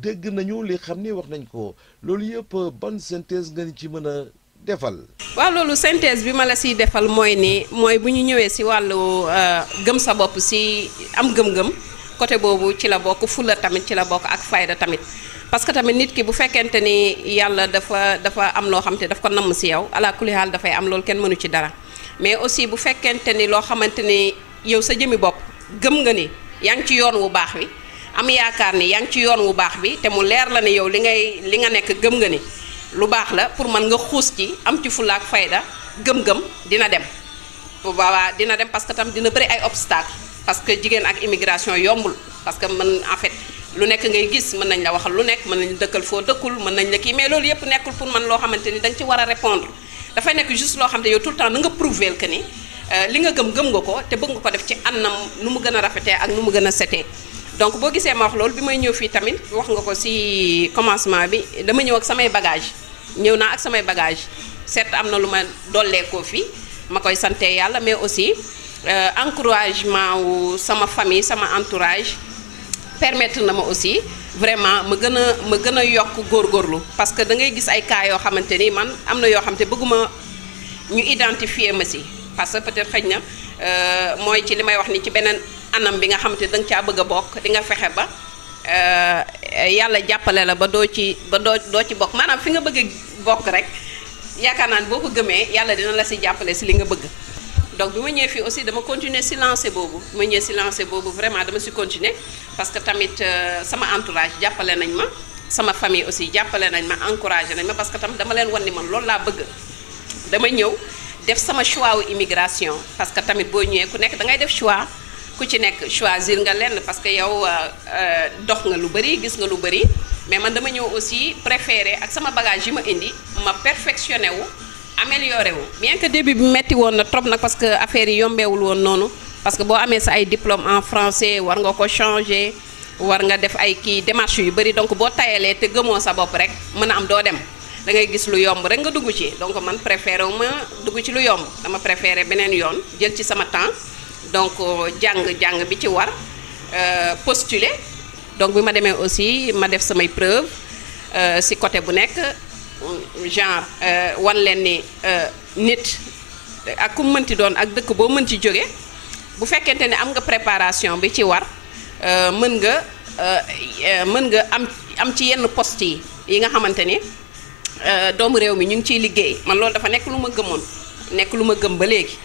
dégg nañu li xam ni wax nañ ko loolu yëpp ban synthèse nga ci mën a defal. waaw loolu synthèse bi ma la siy defal mooy ni mooy bu ñu ñëwee si wàllu gëm sa bopp si am gëm-gëm côté boobu ci la bokk, fulla tamit ci la bokk ak fayda tamit. parce que tamit nit ki bu fekkente ni yàlla dafa am loo xam te daf ko namm si yow ala kulli haal dafay am loolu kenn mënu ci dara mais aussi bu fekkente ni loo xamante ni yow sa jëmi bopp gëm nga ni yaa ngi ci yoon wu baax wi am yaakaar ni yaa ngi ci yoon wu baax bi te mu leer la ni yow li nga nekk gëm nga ni lu baax la pour man nga xuus ci am ci fulla ak fayda gëm-gëm dina dem bu boobaa dina dem parce que tam dina bëri ay obstacle parce que jigéen ak immigration yombul parce que man en fait lu nekk ngay gis mën nañ la waxal lu nekk mën nañ dëkkal foo dëkkul mën nañ la kii mais loolu yëpp nekkul pour man loo xamante ni da nga ci war a répondre dafay nekk juste loo xam ne yow tout le temps na nga prouver que ni li nga gëm nga ko te bëgg nga ko def ci anam nu mu gën a rafetee ak nu mu gën a setee donc boo gisee ma wax loolu bi may ñëw fii tamit wax nga ko ci commencement bi dama ñëw ak samay bagage ñëw naa ak samay bagage certes am na lu ma dolleekoo fii ma koy sante yàlla mais aussi encouragement wu sama famille sama entourage permettre na ma aussi vraiment ma gën a yokk góorgóorlu parce que da ngay gis ay cas yoo xamante ni man am na yoo xam te bëgguma ñu identifier ma si parce que peut-être xëy na mooy ci li may wax ni ci beneen anam bi nga xamante da nga caa bëgg a bokk di nga fexe ba yàlla jàppale la ba doo ci bokk maanaam fi nga bëgg a bokk rek yaakaar naa ne boo ko gëmee yàlla dina la si jàppale si li nga bëgg. donc bi ma ñëwee fii aussi dama continuer si lancé boobu bi ma ñëwee si lancé boobu vraiment dama si continuer parce que tamit sama entourage jàppale nañ ma sama famille aussi jàppale nañ ma encouragé nañ ma parce que tam dama leen wan ni man loolu laa bëgg dama ñëw def sama choix wu immigration parce que tamit boo ñëwee ku nekk da ngay def choix ku ci nekk choisir nga lenn parce que yow dox nga lu bëri gis nga lu bëri mais man dama ñëw aussi préféré ak sama bagage yi ma indi ma perfectionné wu amélioré wu bien que début bi metti woon na trop nag parce que affaire yi yombeewul woon noonu parce que boo amee sa ay diplôme en français war nga ko changer war nga def ay kii démarche yu bëri donc boo tayalee te gëmoo sa bopp rek mën a am doo dem da ngay gis lu yomb rek nga dugg ci donc man préféré wu ma dugg ci lu yomb dama préféré beneen yoon jël ci sama temps donc jàng bi ci war postuler donc bi ma demee aussi ma def samay preuve si côté bu nekk genre wan leen ni nit ak ku mënti doon ak dëkk boo mën ci jóge bu fekkente ne am nga préparation bi ci war mën nga am ci yenn poste yi nga xamante ni doomu réew mi ñu ngi ciy liggéey man loolu dafa nekk lu ma gëmoon nekk lu ma gëm ba léegi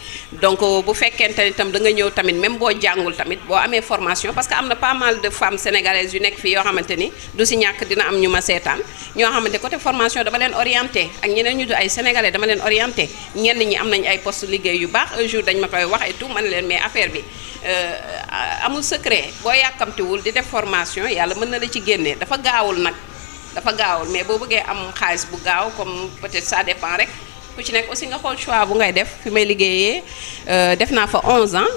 donc bu fekkente ni tam da nga ñëw tamit même boo jàngul tamit boo amee formation parce que am na pas mal de femmes sénégalaises yu nekk fii yoo xamante ni du si ñàkk dina am ñu ma seetaan ñoo xamante côté formation dama leen orienté ak ñeneen ñu du ay sénégalais dama leen orienté ñenn ñi am nañ ay poste liggéey yu baax un jour dañ ma koy wax et tout man leen mais affaire bi amul secret boo yàkkamtiwul di def formation yàlla mën na la ci génnee dafa gaawul nag dafa gaawul mais boo bëggee am xaalis bu gaaw comme peut-être ça dépend rek ku ci nekk aussi nga xool choix bu ngay def fi may liggéeyee def naa fa 11 ans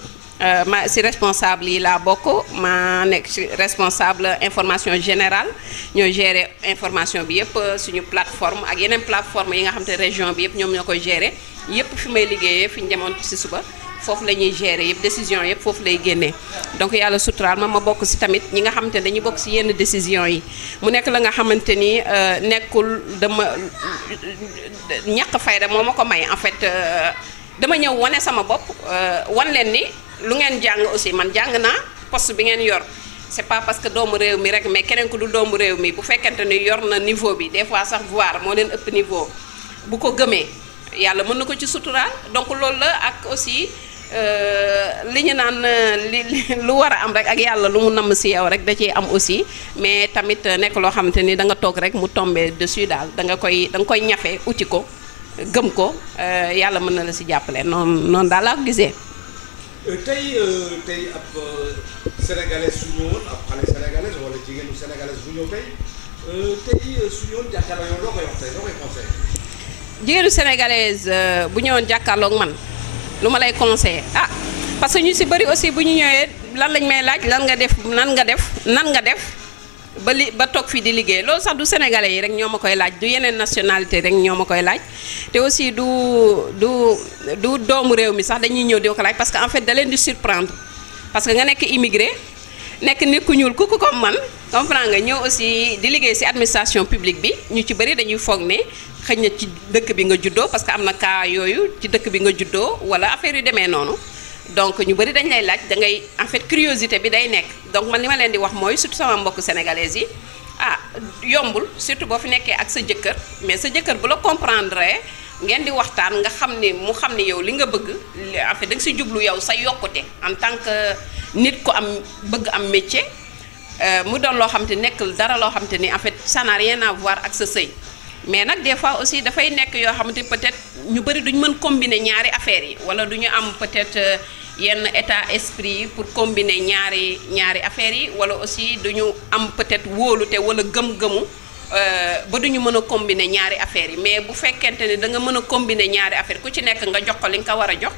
ma si responsable yi laa bokk ma nekk si responsable information générale ñoo gérer information bi yëpp suñu plateforme ak yeneen plateforme yi nga xam te région bi yëpp ñoom ñoo koy gérer yëpp fi may liggéeyee fi ñu demoon si suba foofu la ñuy gérer yëpp décision yëpp foofu lay génnee donc yàlla suturaal ma bokk si tamit ñi nga xamante ne dañuy bokk si yenn décision yi mu nekk la nga xamante ni nekkul dama ñàkk fayda moo ma ko may en fait dama ñëw wane sama bopp wan leen ni lu ngeen jàng aussi man jàng naa poste bi ngeen yor c'est pas parce que doomu réew mi rek mais keneen ku du doomu réew mi bu fekkente ni yor na niveau bi des fois sax voire moo leen ëpp niveau bu ko gëmee yàlla mën na ko ci suturaal donc loolu la ak aussi li ñu naan lu war a am rek ak yàlla lu mu namm si yow rek da ciy am aussi mais tamit nekk loo xamante ni da nga toog rek mu tombé dessus daal da nga koy ñafe uti ko gëm ko yàlla mën na la si jàppale noonu daal laa ko gisee. tey ab sénégalais su ñëwoon ab xale sénégalais wala jigéenu sénégalais su ñëw tey su ñëwoon jàkkaarloo yow loo koy wax tey loo koy conseillé. jigéenu sénégalaise bu ñëwoon jàkkaarloog man. lu ma lay conseiller parce que ñu ci bari aussi bu ñu ñëwee lan lañ may laaj nan nga def ba toog fii di liggéey loolu sax du sénégalais yi rek ñoo ma koy laaj du yeneen nationalité rek ñoo ma koy laaj te aussi du doomu réew mi sax dañuy ñëw di ko laaj parce que en fait da leen di surprendre parce que nga nekk immigré nekk nit ku ñuul ku comme man comprendre nga ñëw aussi di liggéey ci administration publique bi ñu ci bari dañuy foog ne xëy na ci dëkk bi nga juddoo parce que am na cas yooyu ci dëkk bi nga juddoo wala affaire yu demee noonu donc ñu bëri dañ lay laaj da ngay en fait curiosité bi day nekk donc man li ma leen di wax mooy surtout sama mbokk sénégalais yi yombul surtout boo fi nekkee ak sa jëkkër mais sa jëkkër bu la comprendre ngeen di waxtaan nga xam ni mu xam ni yow li nga bëgg en fait da nga si jublu yow sa yokkute en tant que nit ko am bëgg am métier mu doon loo xam te nekkul dara loo xam te ni en fait ça n'a rien à voir ak sa sëy mais nag des fois aussi dafay nekk yoo xamante peut-être ñu bëri duñ mën combiner ñaari affaires yi wala duñu am peut-être yenn état esprit pour combiner ñaari affaires yi wala aussi duñu am peut-être wóolute wala gëm-gëmu ba duñu mën a combiner ñaari affaires yi mais bu fekkente ne da nga mën a combiner ñaari affaires ku ci nekk nga jox ko li nga ko war a jox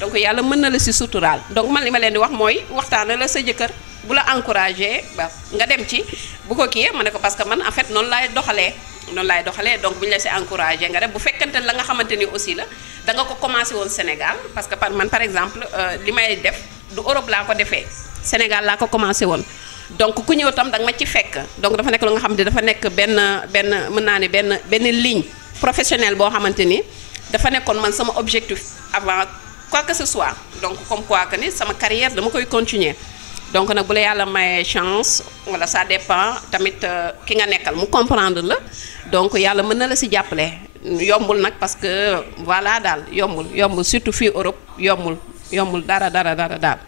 donc yàlla mën na la si suturaal donc man li ma leen di wax mooy waxtaana la sa jëkkër bu la encouragé ba nga dem ci bu ko kii ma ne ko parce que man en fait noonu laay doxalee donc bu ñu la si encouragé nga def bu fekkente la nga xamante ni aussi la da nga ko commencé woon Sénégal parce que man par exemple li may def du Europe laa ko defee Sénégal laa ko commencé woon donc ku ñëw tam da nga ma ci fekk donc dafa nekk lu nga xam ne dafa nekk benn mën naa ne benn ligne professionnelle boo xamante ni dafa nekkoon man sama objectif avant quoi que ce soit donc comme quoi que ni sama carrière dama koy continuer donc nag bu la yàlla mayee chance wala ça dépend tamit ki nga nekkal mu comprendre la donc yàlla mën na la si jàppale yombul nag parce que voilà daal yombul surtout fii Europe yombul dara daal.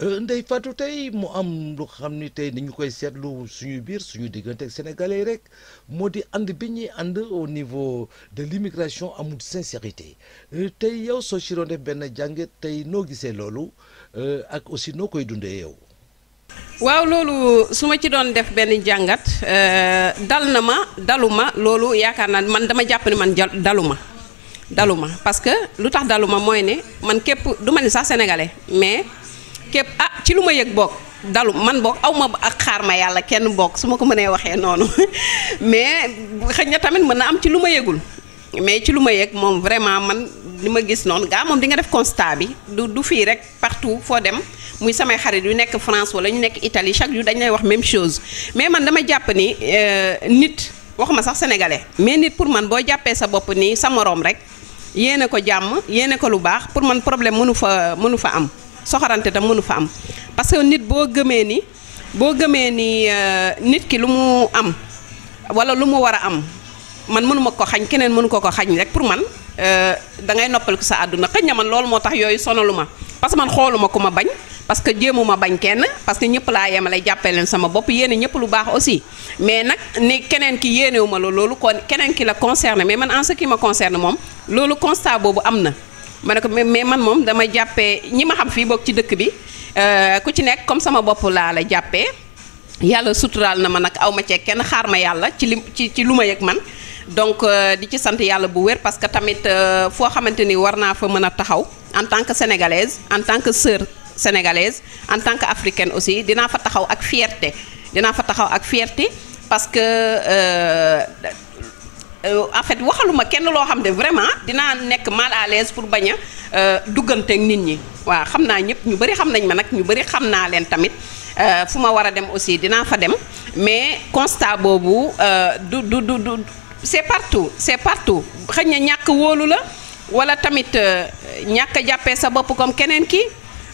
Ndeye Fatou tey mu am lu xam ni tey ni ñu koy seetlu suñu biir suñu diggante ak sénégalais rek moo di ànd bi ñuy ànd au niveau de l'immigration amul sincérité tey yow soo ci doon def benn jàngat tey noo gisee loolu ak aussi noo koy dundee yow. waaw loolu su ma ci doon def benn jàngat dal na ma daluma loolu yaakaar naa man dama jàpp ne man daluma parce que lu tax daluma mooy ne man képp du ma ni sax sénégalais mais. képp ci lu ma yëg bokk dalu man bokk aw ma ak xaar ma yàlla kenn bokk su ma ko mënee waxee noonu mais xëy na tamit mën na am ci lu ma yëgul mais ci lu ma yëg moom vraiment man li ma gis noonu gaa moom di nga def constat bi du fii rek partout foo dem muy samay xarit yu nekk France wala ñu nekk Italie chaque jour dañ lay wax même chose mais man dama jàpp ni nit waxuma sax sénégalais mais nit pour man boo jàppee sa bopp ni sa moroom rek yéene ko jàmm yéene ko lu baax pour man problème mënu fa am soxorante tam mënu fa am parce que nit boo gëmee ni nit ki lu mu am wala lu mu war a am man mënuma ko xañ keneen mënu ko xañ rek pour man da ngay noppal ko sa àdduna xëñ na man loolu moo tax yooyu sonalu ma parce que man xooluma ku ma bañ parce que jéemuma bañ kenn parce que ñëpp laa yemale jàppee leen sama bopp yéene ñëpp lu baax aussi mais nag ni keneen ki yéenewu ma loolu kon keneen ki la concerné mais man en ce qui me concerne moom loolu constat boobu am na ma ne ko mais man moom dama jàppee ñi ma xam fii bokk ci dëkk bi ku ci nekk comme sama bopp laa la jàppee yàlla suturaal na ma nag aw ma cee kenn xaar ma yàlla ci lu ma yëg man donc di ci sant yàlla bu wér parce que tamit foo xamante ni war naa fa mën a taxaw en tant que sénégalaise en tant que sœur sénégalaise en tant que africaine aussi dinaa fa taxaw ak fierté parce que en fait waxaluma kenn loo xam ne vraiment dinaa nekk mal à l'aise pour bañ a dugganteeg nit ñi waaw xam naa ñëpp ñu bëri xam nañ ma nag ñu bëri xam naa leen tamit fu ma war a dem aussi dinaa fa dem mais constat boobu du c'est partout xëy na ñàkk wóolu la wala tamit ñàkk a jàppee sa bopp comme keneen ki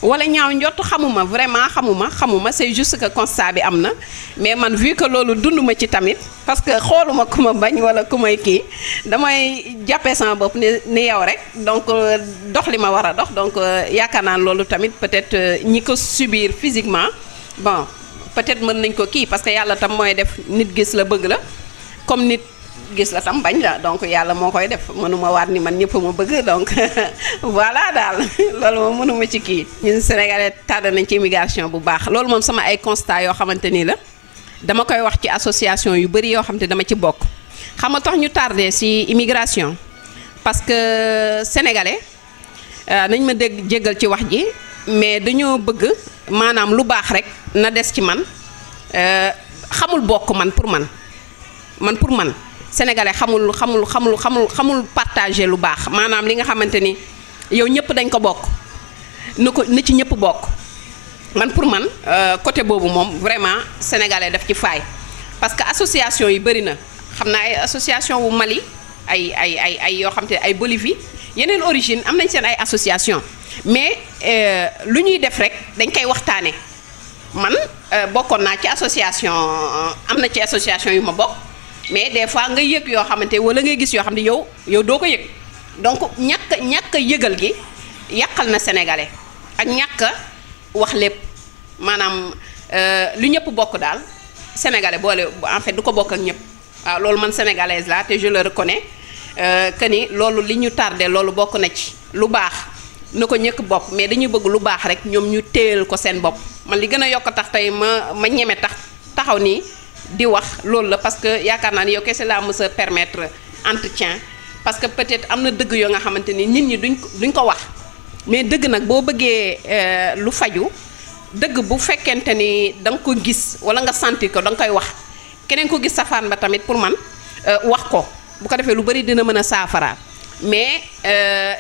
wala ñaaw njott xamuma vraiment xamuma c'est juste que constat bi am na mais man vu que loolu dunduma ci tamit parce que xooluma ku ma bañ wala ku may kii damay jàppee sama bopp ni yow rek donc dox li ma war a dox donc yaakaar naa loolu tamit peut-être ñi ko subir physiquement bon peut-être mën nañ ko kii parce que yàlla tam mooy def nit gis la bëgg la comme nit gis la tam bañ la donc yàlla moo koy def mënuma waat ni man ñëpp ma bëgg donc voilà daal loolu moom mënuma ci kii ñun sénégalais tàdd nañ ci immigration bu baax loolu moom sama ay constat yoo xamante ni la dama koy wax ci association yu bëri yoo xamante dama ci bokk xam nga tax ñu tardé ci immigration parce que sénégalais nañ ma dégg jéggal ci wax ji mais dañoo bëgg maanaam lu baax rek na des ci man xamul bokk man pour man sénégalais xamul partager lu baax maanaam li nga xamante ni yow ñëpp dañ ko bokk na ci ñëpp bokk man pour man côté boobu moom vraiment sénégalais daf ci faay parce que association yi bëri na xam naa ay association wu Mali ay yoo xam te ay Bolivie yeneen origine am nañ seen ay association mais lu ñuy def rek dañ koy waxtaane man bokkoon naa ci association am na ci association yu ma bokk mais des fois nga yëg yoo xamante wala ngay gis yoo xam ne yow doo ko yëg donc ñàkk yëgal gi yàqal na sénégalais ak ñàkk wax lépp maanaam lu ñëpp bokk daal sénégalais boole en fait du ko bokk ak ñëpp waaw loolu man sénégalaise la te je le reconnais que ni loolu li ñu tardé loolu bokk na ci lu baax na ko ñëkk bopp mais dañuy bëgg lu baax rek ñoom ñu téyel ko seen bopp man li gën a yokk tax tey ma ñeme taxaw nii di wax loolu la parce que yaakaar naa ni yow kese laa mës a permettre entretien parce que peut-être am na dëgg yoo nga xamante ni nit ñi duñ ko wax mais dëgg nag boo bëggee lu faju dëgg bu fekkente ni da nga ko gis wala nga sentir ko da nga koy wax keneen ko gis safaan ba tamit pour man wax ko bu ko defee lu bari dina mën a saafara mais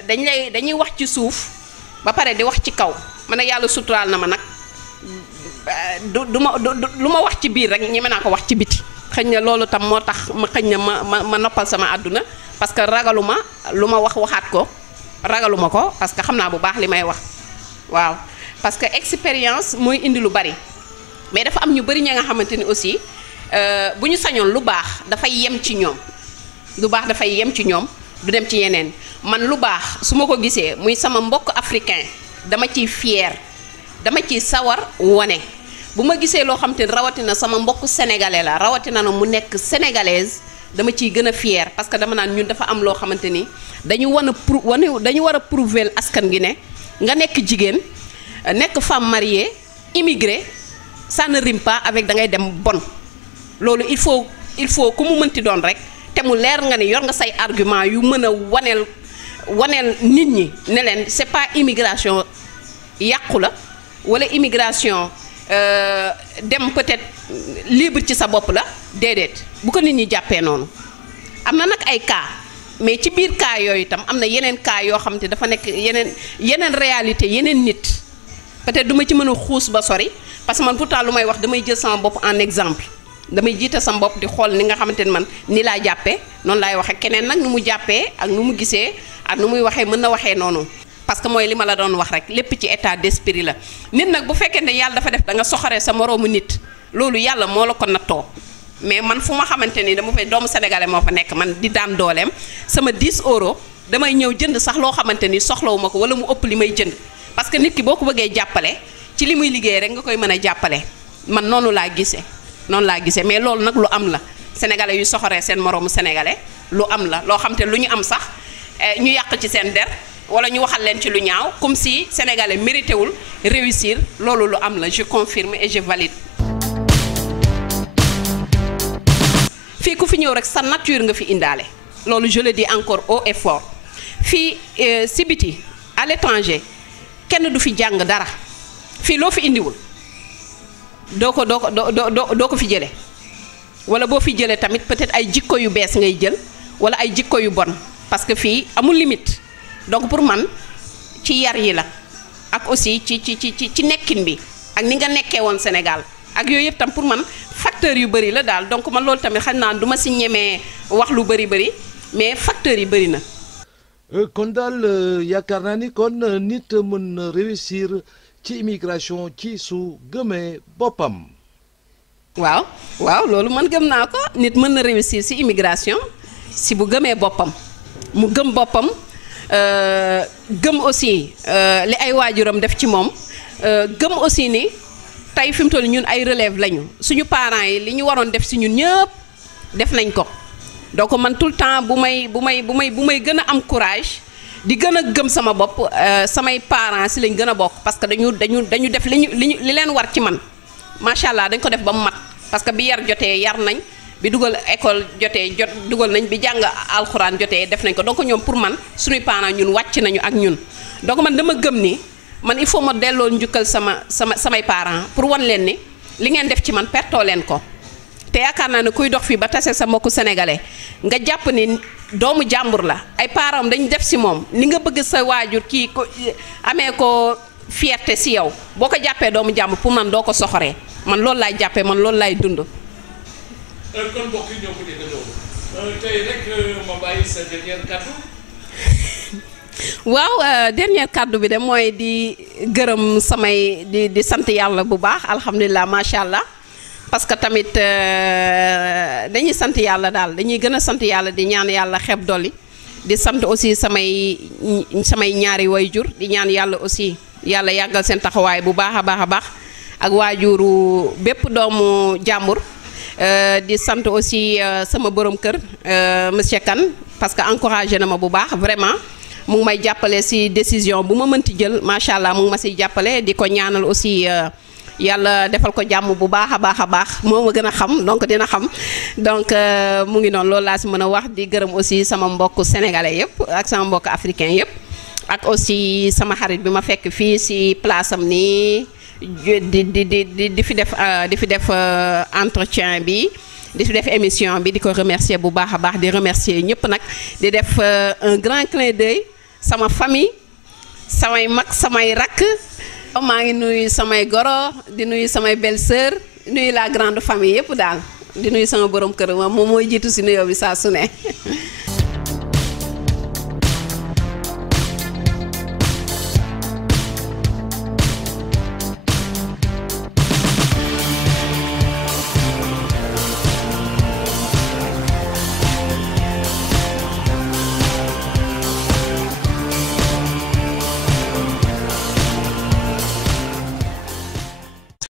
dañuy wax ci suuf ba pare di wax ci kaw man a yàlla suturaal na ma nag lu ma wax ci biir rek ñeme naa ko wax ci biti xëñ na loolu tam moo tax xëñ na ma noppal sama àdduna parce que ragaluma lu ma waxaat ko ragaluma ko parce que xam naa bu baax li may wax waaw parce que expérience mooy indi lu bari mais dafa am ñu bari ña nga xamante ni aussi bu ñu sañoon lu baax dafay yem ci ñoom lu baax dafay yem ci ñoom du dem ci yeneen man lu baax su ma ko gisee muy sama mbokk africain dama ciy fier dama ciy sawar wone bu ma gisee loo xam te rawatina sama mbokk sénégalais la rawatina na mu nekk sénégalaise dama ciy gën a fier parce que dama naan ñun dafa am loo xamante ni dañu war a prouver askan gi ne nga nekk jigéen nekk femme mariée immigrée ça ne rime pas avec da ngay dem bon loolu il faut ku mu mënti doon rek te mu leer nga ni yor nga say argument yu mën a waneel nit ñi ne leen c'est pas immigration yàqu la wala immigration dem peut-être libre ci sa bopp la déedéet bu ko nit ñi jàppee noonu am na nag ay cas mais ci biir cas yooyu itam am na yeneen cas yoo xam te dafa nekk yeneen réalité yeneen nit peut-être du ma ci mën a xuus ba sori parce que man pourtant lu may wax damay jël sama bopp en exemple damay jiite sama bopp di xool ni nga xamante ni man ni laa jàppee noonu laay waxee keneen nag nu mu jàppee ak nu mu gisee ak nu muy waxee mën na waxee noonu parce que mooy li ma la doon wax rek lépp ci état d'esprit la nit nag bu fekkee ne yàlla dafa def da nga soxoree sa moroomu nit loolu yàlla moo la ko nattoo mais man fu ma xamante ni dama fay doomu sénégalais moo fa nekk man di daan dooleem sama 10 euros damay ñëw jënd sax loo xamante ni soxlawu ma ko wala mu ëpp li may jënd parce que nit ki boo ko bëggee jàppale ci li muy liggéey rek nga koy mën a jàppale man noonu laa gisee mais loolu nag lu am la sénégalais yu soxoree seen moroomu sénégalais lu am la loo xam te lu ñu am sax ñu yàq ci seen der wala ñu waxal leen ci lu ñaaw comme si sénégalais mérité wul réussir loolu lu am la je confirme et je valide. fii ku fi ñëw rek sa nature nga fi indaale loolu je le dis encore haut et fort fii si biti à l'étranger kenn du fi jàng dara fii loo fi indiwul doo ko fi jële wala boo fi jëlee tamit peut-être ay jikko yu bees ngay jël wala ay jikko yu bon parce que fii amul limite donc pour man ci yar yi la ak aussi ci nekkin bi ak ni nga nekkee woon Sénégal ak yooyu yëpp tam pour man facteurs yu bëri la daal donc man loolu tamit xam naa du ma si ñemee wax lu bëri mais facteurs yi bëri na. kon daal yaakaar naa ni kon nit mën na réussir ci immigration ci su gëmee boppam. waaw loolu man gëm naa ko nit mën na réussir ci immigration si bu gëmee boppam mu gëm boppam gëm aussi li ay waajuram def ci moom gëm aussi ni tey fi mu toll ñun ay relève lañu suñu parents yi li ñu waroon def ci ñun ñëpp def nañ ko donc man tout le temps bu may gën a am courage di gën a gëm sama bopp samay parents ci lañ gën a bokk parce que dañu def li leen war ci man macha allah dañ ko def ba mu mat parce que bi yar jotee yar nañ bi dugal école jotee dugal nañ bi jàng alxuraan jotee def nañ ko donc ñoom pour man suñuy parents ñun wàcc nañu ak ñun donc man dama gëm ni man il faut ma delloo njukkal samay parents pour wan leen ni li ngeen def ci man pertoo leen ko te yaakaar naa ne kuy dox fii ba tase sa mbokku sénégalais nga jàpp ni doomu jàmbur la ay parents dañ def ci moom ni nga bëgg sa waajur kii ko amee ko fierté ci yow boo ko jàppee doomu jàmbur pour man doo ko soxoree man loolu laay jàppee man loolu laay dund. kon mbokk yi ñoo ko déggandoo tey rek ma bàyyi sa dernière kàddu. waaw dernière kàddu bi de mooy di gërëm samay di sant yàlla bu baax alhamdulilah macha allah parce que tamit dañuy sant yàlla daal dañuy gën a sant yàlla di ñaan yàlla xeeb dolli di sant aussi samay ñaari wayjur di ñaan yàlla aussi yàlla yàggal seen taxawaay bu baax a baax a baax ak waajuru bépp doomu jàmbur di sant aussi sama borom kër monsieur Kane parce que encouragé na ma bu baax vraiment. mu ngi may jàppale ci décision bu ma mënti jël macha allah mu ngi ma ciy jàppale di ko ñaanal aussi yàlla defal ko jàmm bu baax a baax a baax moo ma gën a xam donc dina xam donc mu ngi noonu loolu laa ci mën a wax di gërëm aussi sama mbokk sénégalais yëpp ak sama mbokk africain yëpp ak aussi sama xarit bi ma fekk fii ci place am nii di fi def entretien bi. di def émission bi di ko remercier bu baax a baax di remercier ñëpp nag di def un grand clin d'œil sama famille samay mag samay rakk maa ngi nuyu samay goro di nuyu samay belle-sœur nuyu la grande famille yëpp daal di nuyu sama borom kër moom mooy jiitu ci nuyoo bi saa su ne